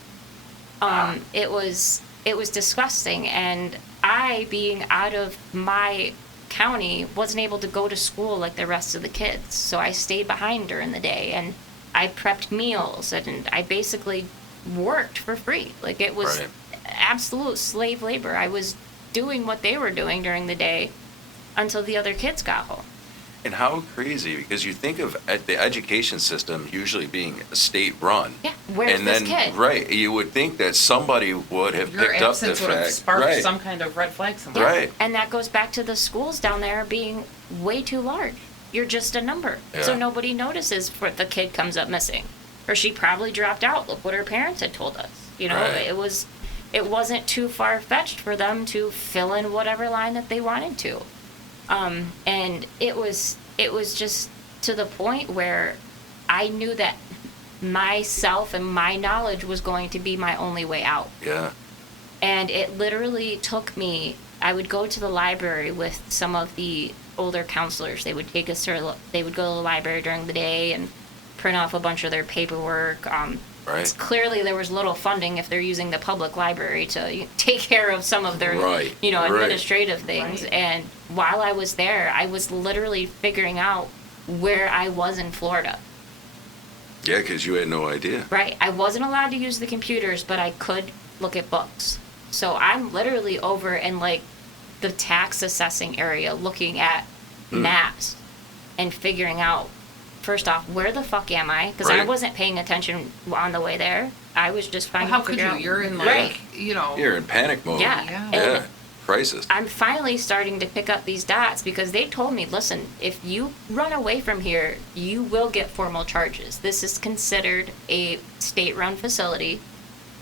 It was disgusting. And I, being out of my county, wasn't able to go to school like the rest of the kids. So I stayed behind during the day, and I prepped meals, and I basically worked for free. Like, it was Right. absolute slave labor. I was doing what they were doing during the day until the other kids got home. And how crazy, because you think of the education system usually being state run. Yeah, where's And this then, kid? right, you would think that somebody would have Your picked up the absence would have fact. sparked Right, some kind of red flag somewhere. right. And that goes back to the schools down there being way too large. You're just a number. So Yeah. nobody notices for the kid comes up missing. Or she probably dropped out. Look what her parents had told us. You know, Right. it wasn't too far fetched for them to fill in whatever line that they wanted to. And it was just to the point where I knew that myself and my knowledge was going to be my only way out. Yeah. And it literally took me, I would go to the library with some of the older counselors. They would take us to, they would go to the library during the day and print off a bunch of their paperwork. Right. Clearly there was little funding if they're using the public library to take care of some of their, Right, you know, right. administrative things. Right. And while I was there, I was literally figuring out where I was in Florida. Yeah, because you had no idea. Right. I wasn't allowed to use the computers, but I could look at books. So I'm literally over in like the tax assessing area looking at maps and figuring out, first off, where the fuck am I? Because I Right. wasn't paying attention on the way there. I was just Well, trying how to could figure you? out. You're in like, Right. you know. You're in panic mode. Yeah. Yeah. Yeah. And Crisis. I'm finally starting to pick up these dots because they told me, listen, if you run away from here, you will get formal charges. This is considered a state-run facility,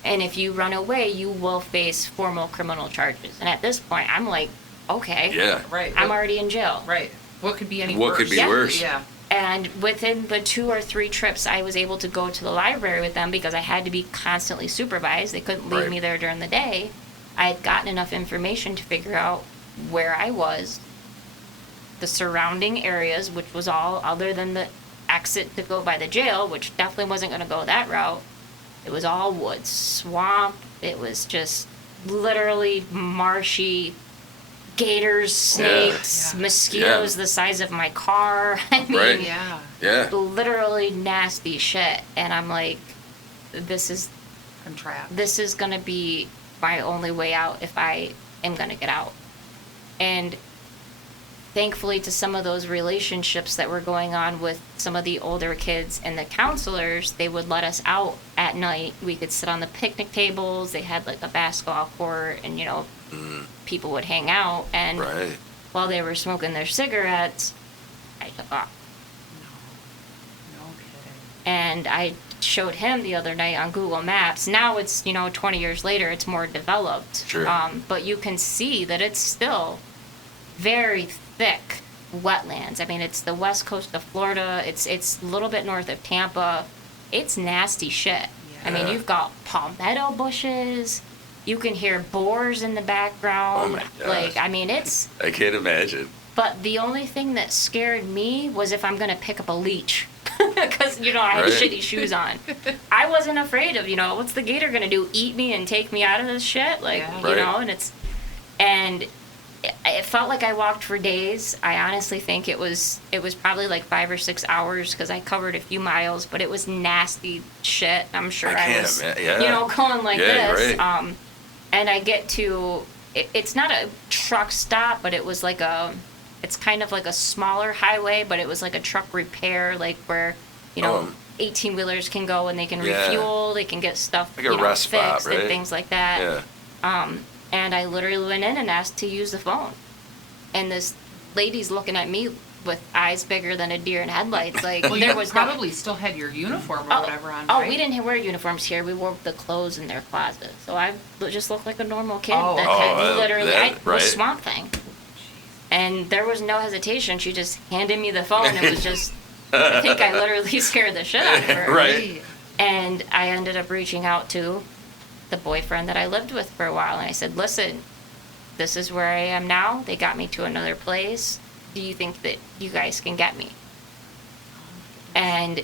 and if you run away, you will face formal criminal charges. And at this point, I'm like, okay, Yeah. Right. I'm what- already in jail. Right. What could be any What worse? could be Yeah. worse? Yeah. And within the 2 or 3 trips, I was able to go to the library with them because I had to be constantly supervised. They couldn't leave Right. me there during the day. I had gotten enough information to figure out where I was, the surrounding areas, which was all other than the exit to go by the jail, which definitely wasn't going to go that route. It was all woods, swamp. It was just literally marshy, gators, snakes, Yeah. mosquitoes the size of my car. I mean, Right. Yeah. Yeah. literally nasty shit. And I'm like, this is I'm trapped. gonna be my only way out if I am gonna get out. And thankfully to some of those relationships that were going on with some of the older kids and the counselors, they would let us out at night. We could sit on the picnic tables. They had like a basketball court, and you know, people would hang out. And Right. while they were smoking their cigarettes, I took off. No kidding. And I showed him the other night on Google Maps. Now it's, you know, 20 years later, it's more developed. Sure. But you can see that it's still very thick wetlands. I mean, it's the west coast of Florida. It's a little bit north of Tampa. It's nasty shit. I mean, Yeah. you've got palmetto bushes. You can hear boars in the background. Oh my gosh. Like, I mean, it's... I can't imagine. But the only thing that scared me was if I'm going to pick up a leech. Because, you know, I had Right. shitty shoes on. I wasn't afraid of, you know, what's the gator going to do? Eat me and take me out of this shit? Like, Yeah. you Right. know, and it felt like I walked for days. I honestly think it was probably like 5 or 6 hours because I covered a few miles, but it was nasty shit. I'm sure I I, can't was, yeah. you know, going like Yeah, this. right. And I get to, it's not a truck stop, but it was like it's kind of like a smaller highway, but it was like a truck repair, like where, you know, 18-wheelers can go and they can Yeah. refuel, they can get stuff, Like a you know, rest spot, fixed right? and things like that. Yeah. And I literally went in and asked to use the phone. And this lady's looking at me with eyes bigger than a deer in headlights. Like, Well, there you was probably still had your uniform or whatever on, Oh, right? we didn't wear uniforms here. We wore the clothes in their closet. So I just looked like a normal kid Oh, that oh, had literally I right. was Swamp Thing. And there was no hesitation. She just handed me the phone. It was just, I think I literally scared the shit out of her. Right. And I ended up reaching out to the boyfriend that I lived with for a while. And I said, listen, this is where I am now. They got me to another place. Do you think that you guys can get me? And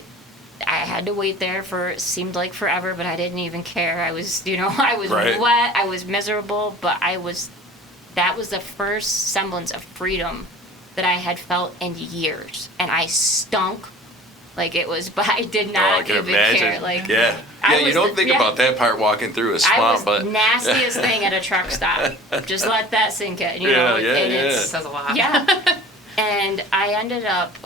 I had to wait there for, it seemed like forever, but I didn't even care. I was, you know, I was Right. wet. I was miserable, but I was that was the first semblance of freedom that I had felt in years. And I stunk like it was, but I did I not can even imagine. care. Like, Yeah. I Yeah, you was don't think about that part walking through a I swamp, was but nastiest thing at a truck stop. Just let that sink in, you know. Yeah, and yeah. It it's, says a lot. yeah. And I ended up,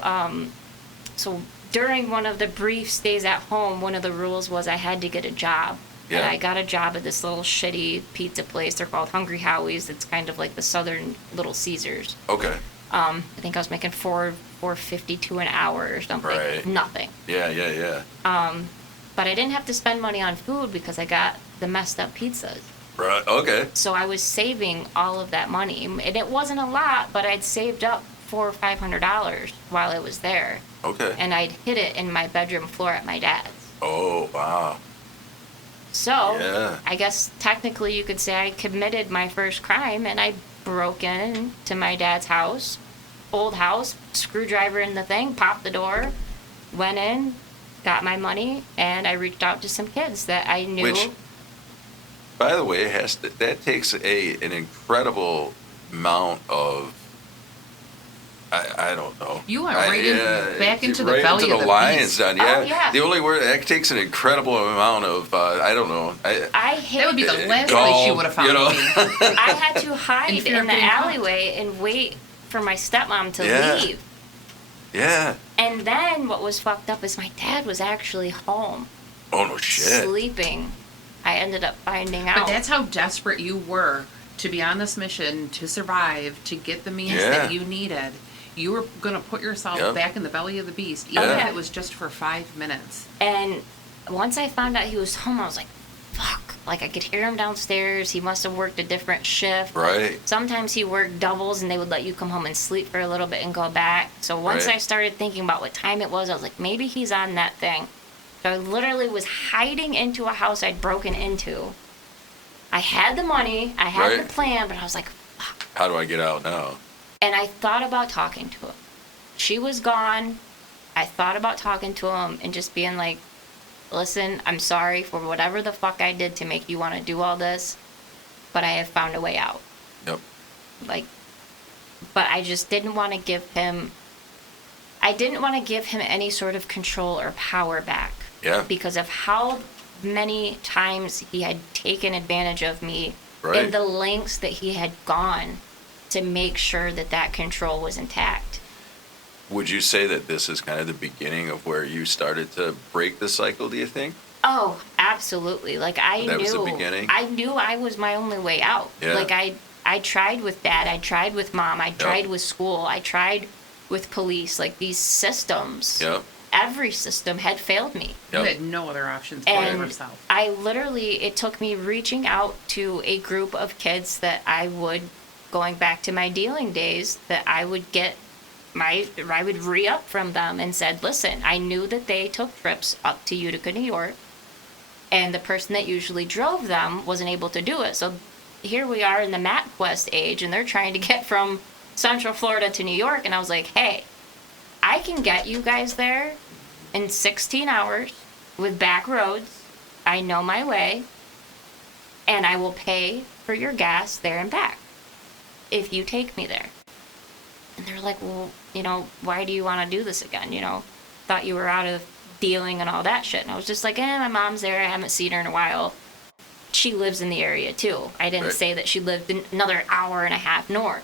so during one of the brief stays at home, one of the rules was I had to get a job. And Yeah. I got a job at this little shitty pizza place. They're called Hungry Howie's. It's kind of like the southern Little Caesars. okay. I think I was making $4.52 an hour or something. Right. Nothing. Yeah. But I didn't have to spend money on food because I got the messed up pizzas. Right. Okay. So I was saving all of that money, and it wasn't a lot, but I'd saved up $400 or $500 while I was there, Okay. and I'd hid it in my bedroom floor at my dad's. Oh, wow. So Yeah. I guess technically you could say I committed my first crime, and I broke into my dad's house, old house, screwdriver in the thing, popped the door, went in, got my money, and I reached out to some kids that I knew. Which, by the way, that takes an incredible amount of, I don't know. You went right back into the right belly into of the the lion's beast. den. Oh, Yeah. yeah. The only word that takes an incredible amount of, I don't know. I hate That would be the last Golf, place you would have found you know. me. I had to hide In fear in of the getting caught. alleyway and wait for my stepmom to Yeah. leave. Yeah. And then what was fucked up is my dad was actually home, Oh, no shit. sleeping. I ended up finding out. But that's how desperate you were to be on this mission, to survive, to get the means Yeah. that you needed. You were going to put yourself Yep. back in the belly of the beast, even Yeah. if it was just for 5 minutes. And once I found out he was home, I was like, fuck. Like, I could hear him downstairs. He must have worked a different shift. Right. Sometimes he worked doubles and they would let you come home and sleep for a little bit and go back. So once Right. I started thinking about what time it was, I was like, maybe he's on that thing. So I literally was hiding into a house I'd broken into. I had the money, I had Right. the plan, but I was like, fuck. How do I get out now? And I thought about talking to him. She was gone. I thought about talking to him and just being like, listen, I'm sorry for whatever the fuck I did to make you want to do all this, but I have found a way out. Yep. Like, but I just didn't want to give him, any sort of control or power back. Yeah. Because of how many times he had taken advantage of me Right. and the lengths that he had gone to make sure that that control was intact. Would you say that this is kind of the beginning of where you started to break the cycle, do you think? Oh, absolutely. Like That was the beginning? I knew I was my only way out. Yeah. Like I tried with dad, I tried with mom, I tried with school, I tried with police. Like these systems, Yep. every system had failed me. You Yep. had no other options for And yourself. I literally, it took me reaching out to a group of kids that I would, going back to my dealing days, that I would I would re-up from them and said, listen, I knew that they took trips up to Utica, New York, and the person that usually drove them wasn't able to do it. So here we are in the MapQuest age, and they're trying to get from Central Florida to New York, and I was like, hey, I can get you guys there in 16 hours with back roads. I know my way, and I will pay for your gas there and back if you take me there. And they're like, well, why do you want to do this again? Thought you were out of dealing and all that shit. And I was just like, my mom's there. I haven't seen her in a while. She lives in the area too. I didn't Right. say that she lived another hour and a half north.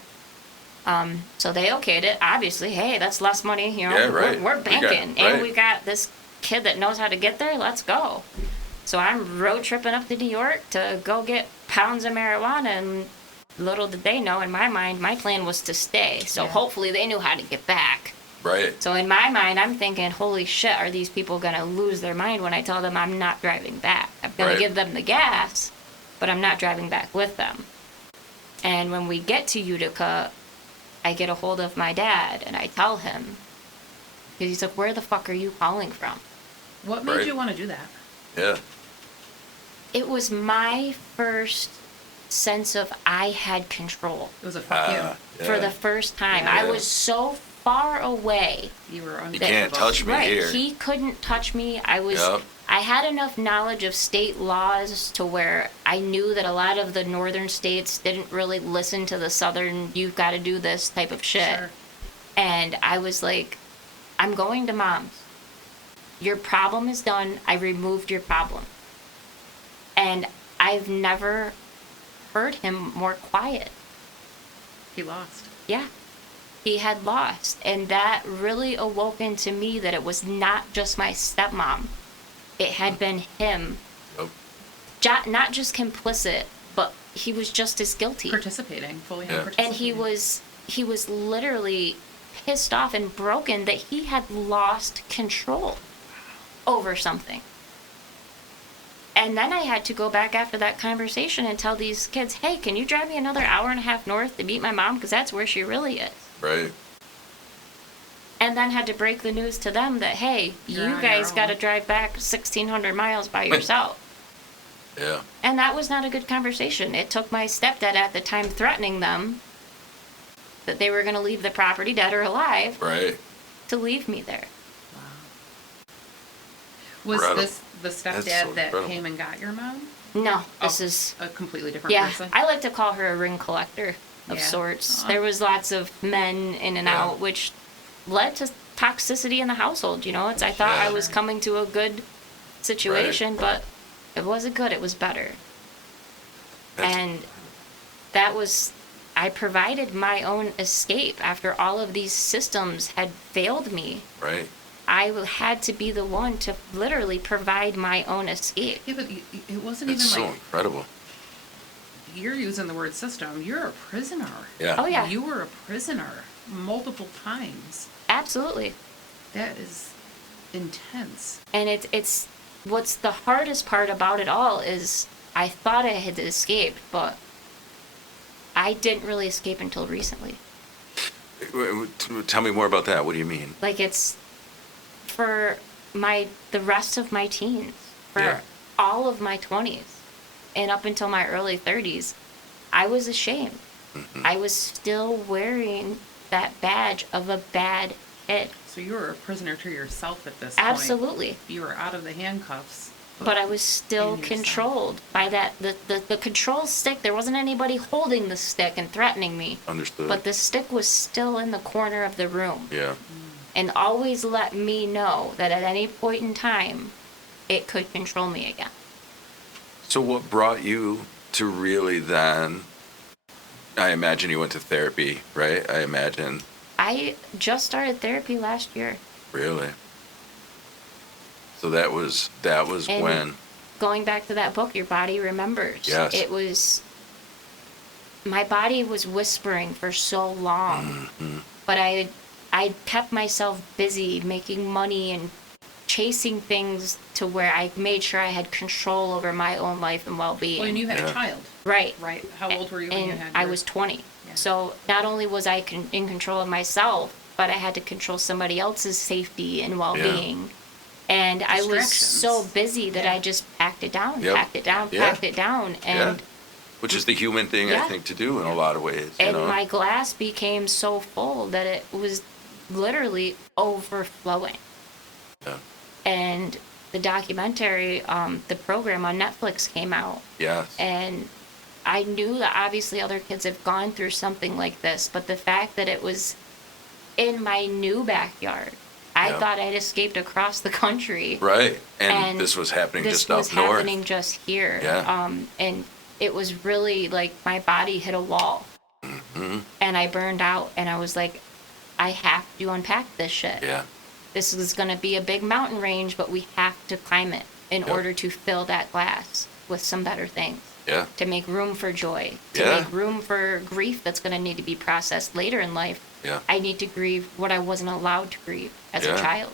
So they okayed it. Obviously, hey, that's less money. Yeah, right. We're banking, and right. we got this kid that knows how to get there. Let's go. So I'm road tripping up to New York to go get pounds of marijuana, and little did they know, in my mind, my plan was to stay. So Yeah. hopefully they knew how to get back. Right. So in my mind, I'm thinking, holy shit, are these people going to lose their mind when I tell them I'm not driving back? I'm going Right. to give them the gas, but I'm not driving back with them. And when we get to Utica, I get a hold of my dad, and I tell him, because he's like, where the fuck are you calling from? What made Right. you want to do that? Yeah. It was my first sense of I had control It was a fuck Yeah. for the first time. Yeah. I was so far away. you. You were You untouchable. can't touch me Right. here. He couldn't touch me. I was Yep. I I had enough knowledge of state laws to where I knew that a lot of the northern states didn't really listen to the southern, you've got to do this type of shit. Sure. And I was like, I'm going to mom's. Your problem is done. I removed your problem. And I've never heard him more quiet. He lost. Yeah. He had lost. And that really awoke into me that it was not just my stepmom. It had been him. Yep. Not just complicit, but he was just as guilty. Participating, fully Yeah. participating. And he was literally pissed off and broken that he had lost control over something. And then I had to go back after that conversation and tell these kids, hey, can you drive me another hour and a half north to meet my mom? Because that's where she really is. Right. And then had to break the news to them that, hey, You're you on guys your got to own. drive back 1,600 miles by yourself. Yeah. And that was not a good conversation. It took my stepdad at the time threatening them that they were going to leave the property, dead or alive, Right. to leave me there. Was Incredible. this the stepdad That's so that incredible. came and got your mom? No, this Oh, is... a completely different Yeah, person? I like to call her a ring collector of Yeah. sorts. Aw. There was lots of men in and Yeah. out, which led to toxicity in the household. You know, I thought I Yeah. was coming to a good situation, but it wasn't good. It was better. That's- And that was... I provided my own escape after all of these systems had failed me. Right. I had to be the one to literally provide my own escape. Yeah, but it wasn't It's so even like, incredible. you're using the word system. You're a prisoner. Yeah. Oh, yeah. You were a prisoner multiple times. Absolutely. That is intense. And it's what's the hardest part about it all is I thought I had escaped, but I didn't really escape until recently. Tell me more about that. What do you mean? Like it's for the rest of my teens, for Yeah. all of my 20s and up until my early 30s, I was ashamed. Mm-hmm. I was still wearing that badge of a bad kid. So you were a prisoner to yourself at this point. Absolutely. You were out of the handcuffs. But I was still in yourself. controlled by the control stick. There wasn't anybody holding the stick and threatening me. Understood. But the stick was still in the corner of the room. Yeah. And always let me know that at any point in time, it could control me again. So what brought you to really then, I imagine you went to therapy, right? I imagine. I just started therapy last year. Really? So that was And when. Going back to that book, Your Body Remembers. Yes. It was... My body was whispering for so long. Mhm. But I kept myself busy making money and chasing things to where I made sure I had control over my own life and well-being. Well, and you had Yeah. a child, Right. right? How old were you when you And had I your- was 20. Yeah. So not only was I in control of myself, but I had to control somebody else's safety and well-being. And I was so Distractions. busy that Yeah. I just packed it down, Yep. packed it down, Yeah. packed it down. And, Which is the human thing, I Yeah. think, to do in a lot of ways. You and know? my glass became so full that it was literally overflowing. Yeah. And the documentary, the program on Netflix came out. Yes. And I knew that obviously other kids have gone through something like this, but the fact that it was in my new backyard, I Yeah. thought I'd escaped across the country. Right. And And this was happening This just was up north. happening just here. Yeah. And it was really like my body hit a wall. Mhm. And I burned out, and I was like, I have to unpack this shit. Yeah. This is going to be a big mountain range, but we have to climb it in Yep. order to fill that glass with some better things. Yeah. To make room for joy, to Yeah. make room for grief that's going to need to be processed later in life. Yeah. I need to grieve what I wasn't allowed to grieve as Yeah. a child.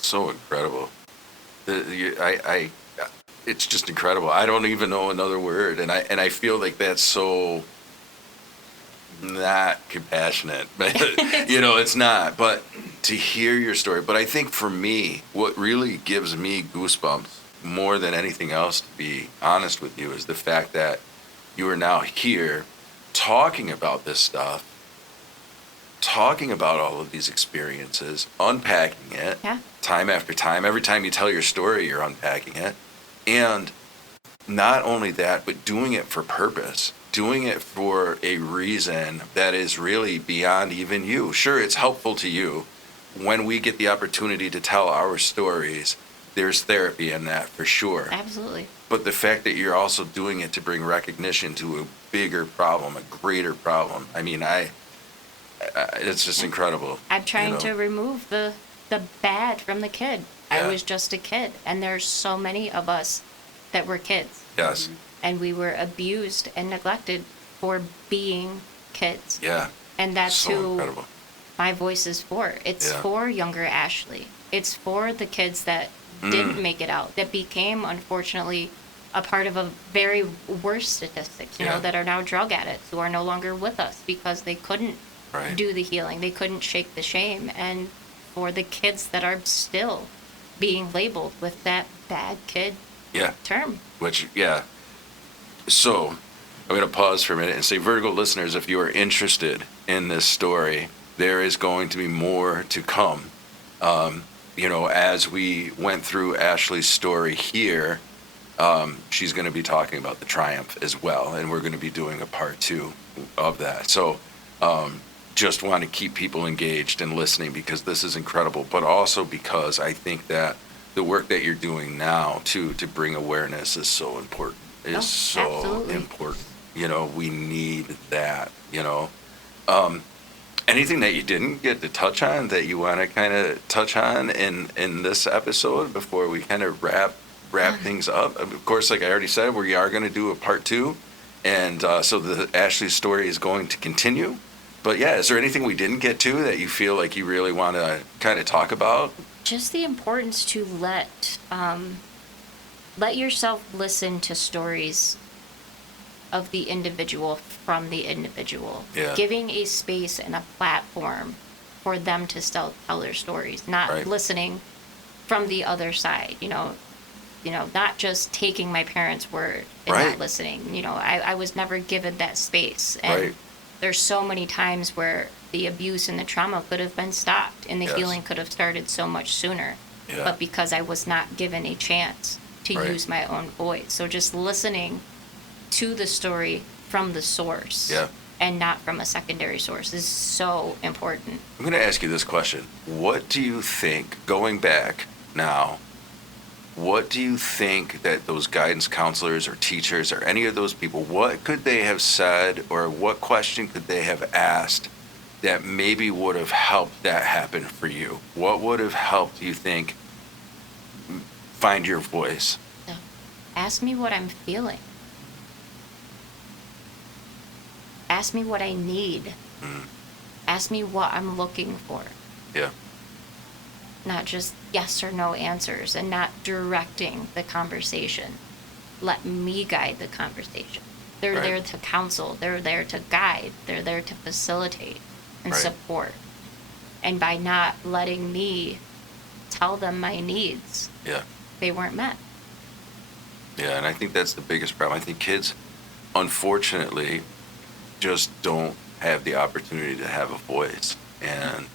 So incredible. It's just incredible. I don't even know another word, and I feel like that's so not compassionate. You know, it's not. But to hear your story, but I think for me, what really gives me goosebumps more than anything else, to be honest with you, is the fact that you are now here talking about this stuff talking about all of these experiences, unpacking it, Yeah. time after time. Every time you tell your story, you're unpacking it. And not only that, but doing it for purpose, doing it for a reason that is really beyond even you. Sure, it's helpful to you. When we get the opportunity to tell our stories, there's therapy in that for sure. Absolutely. But the fact that you're also doing it to bring recognition to a bigger problem, a greater problem. I mean, it's just incredible. I'm trying you to know? remove the bad from the kid. I Yeah. was just a kid, and there's so many of us that were kids, Yes. and we were abused and neglected for being kids. Yeah. And that's So who incredible. my voice is for. It's Yeah. for younger Ashley. It's for the kids that didn't make it out, that became, unfortunately, a part of a very worse statistics, Yeah. that are now drug addicts who are no longer with us because they couldn't Right. do the healing. They couldn't shake the shame. And for the kids that are still being labeled with that bad kid Yeah. term. Which, yeah. So, I'm going to pause for a minute and say, Vertigo listeners, if you are interested in this story, there is going to be more to come. As we went through Ashley's story here, she's going to be talking about the triumph as well, and we're going to be doing a part 2 of that. So, just want to keep people engaged and listening because this is incredible, but also because I think that the work that you're doing now to bring awareness is so important. Is so absolutely. important. We need that. Anything that you didn't get to touch on that you want to kind of touch on in this episode before we kind of wrap things up? Of course, like I already said, we are going to do a part 2, and so the Ashley story is going to continue. But yeah, is there anything we didn't get to that you feel like you really want to kind of talk about? Just the importance to let yourself listen to stories of the individual from the individual. Yeah. Giving a space and a platform for them to still tell their stories, not Right. listening from the other side, not just taking my parents' word and Right. not listening. I was never given that space. And Right. there's so many times where the abuse and the trauma could have been stopped and the Yes. healing could have started so much sooner. Yeah. But because I was not given a chance to Right. use my own voice. So just listening to the story from the source Yeah. and not from a secondary source is so important. I'm going to ask you this question. What do you think, going back now, what do you think that those guidance counselors or teachers or any of those people, what could they have said or what question could they have asked that maybe would have helped that happen for you? What would have helped you think find your voice? So ask me what I'm feeling. Ask me what I need. Mm. Ask me what I'm looking for. Yeah. Not just yes or no answers and not directing the conversation. Let me guide the conversation. They're Right. there to counsel, they're there to guide, they're there to facilitate and Right. support. And by not letting me tell them my needs, Yeah. they weren't met. Yeah, and I think that's the biggest problem. I think kids, unfortunately, just don't have the opportunity to have a voice. And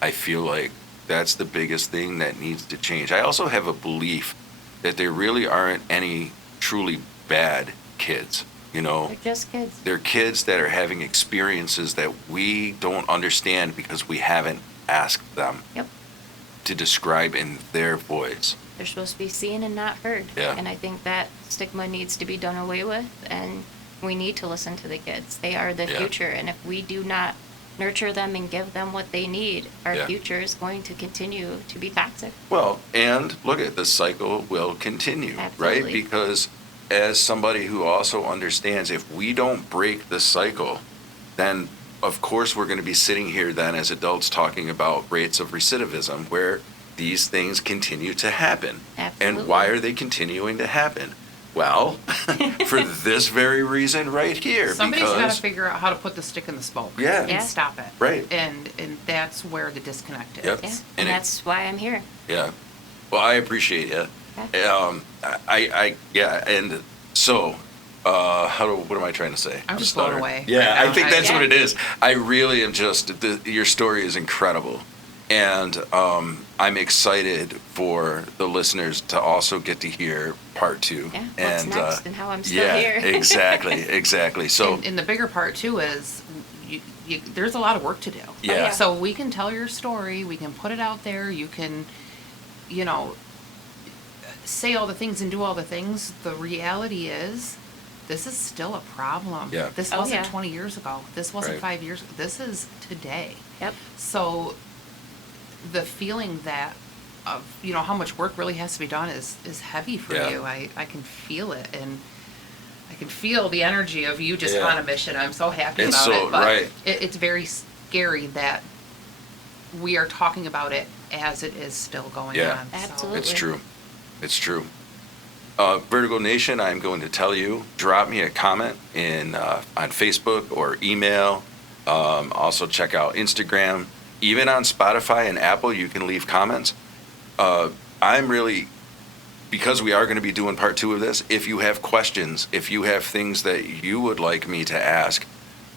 I feel like that's the biggest thing that needs to change. I also have a belief that there really aren't any truly bad kids. They're just kids. They're kids that are having experiences that we don't understand because we haven't asked them Yep. to describe in their voice. They're supposed to be seen and not heard. Yeah. And I think that stigma needs to be done away with, and we need to listen to the kids. They are the Yeah. future, and if we do not nurture them and give them what they need, our Yeah. future is going to continue to be toxic. Well, and look at the cycle will continue, right? Absolutely. Because as somebody who also understands if we don't break the cycle, then of course we're going to be sitting here then as adults talking about rates of recidivism where these things continue to happen. Absolutely. And why are they continuing to happen? Well, for this very reason right here. Somebody's got because to figure out how to put the stick in the spoke. Yeah. And Yeah. stop it. Right. And that's where the disconnect is. Yep. Yeah. And And it- that's why I'm here. Yeah. Well, I appreciate you. Okay. Yeah, and so what am I trying to say? I'm just blown stuttering. away Yeah, right now. I think that's Yeah. what it is. I really am your story is incredible. And I'm excited for the listeners to also get to hear part 2. Yeah, what's and, next and how I'm still yeah, here. exactly. So, And the bigger part too is there's a lot of work to do. yeah. So we can tell your story, we can put it out there, you can, say all the things and do all the things. The reality is, this is still a problem. Yeah. This Oh, wasn't yeah. 20 years ago. This wasn't Right. 5 years ago. This is today. Yep. So the feeling that of how much work really has to be done is heavy for Yeah. you. I can feel it, and I can feel the energy of you just Yeah. on a mission. I'm so happy It's about so- it, but right. it's very scary that we are talking about it as it is still going Yeah. on. So- Absolutely. It's true. It's true. Vertigo Nation, I'm going to tell you, drop me a comment on Facebook or email. Also check out Instagram. Even on Spotify and Apple, you can leave comments. I'm really, because we are going to be doing part 2 of this, if you have questions, if you have things that you would like me to ask,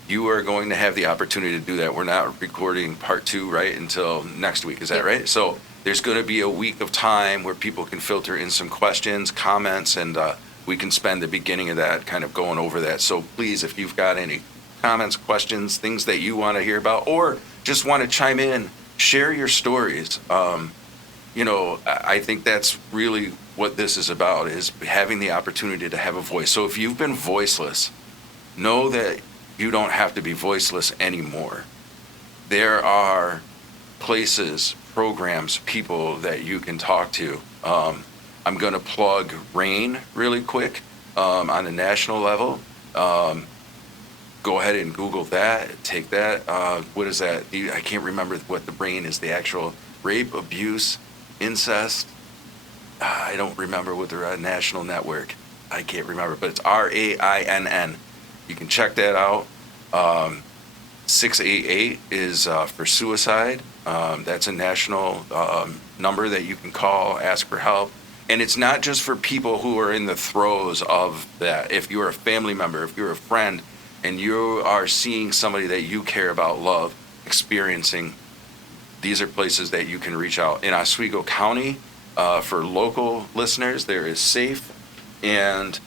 you are going to have the opportunity to do that. We're not recording part 2, right, until next week. Is that Yep. right? So there's going to be a week of time where people can filter in some questions, comments, and we can spend the beginning of that kind of going over that. So please, if you've got any comments, questions, things that you want to hear about, or just want to chime in, share your stories. I think that's really what this is about, is having the opportunity to have a voice. So if you've been voiceless, know that you don't have to be voiceless anymore. There are places, programs, people that you can talk to. I'm going to plug RAIN really quick on a national level. Go ahead and Google that. Take that. What is that? I can't remember what the RAIN is. The actual rape, abuse, incest. I don't remember what the national network. I can't remember, but it's RAINN. You can check that out. 688 is for suicide. That's a national number that you can call, ask for help. And it's not just for people who are in the throes of that. If you're a family member, if you're a friend, and you are seeing somebody that you care about, love, experiencing, these are places that you can reach out. In Oswego County, for local listeners, there is SAFE. And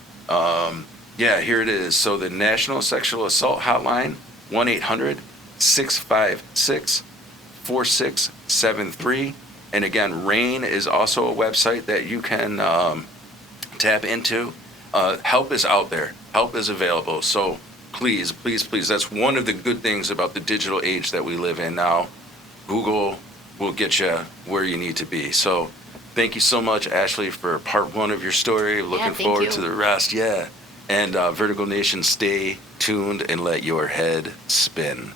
here it is. So the National Sexual Assault Hotline, 1-800-656-4673. And again, RAIN is also a website that you can tap into. Help is out there. Help is available. So please, please, please, that's one of the good things about the digital age that we live in now. Google will get you where you need to be. So thank you so much, Ashley, for part 1 of your story. Looking thank forward you. to the rest. Yeah. And Vertigo Nation, stay tuned and let your head spin.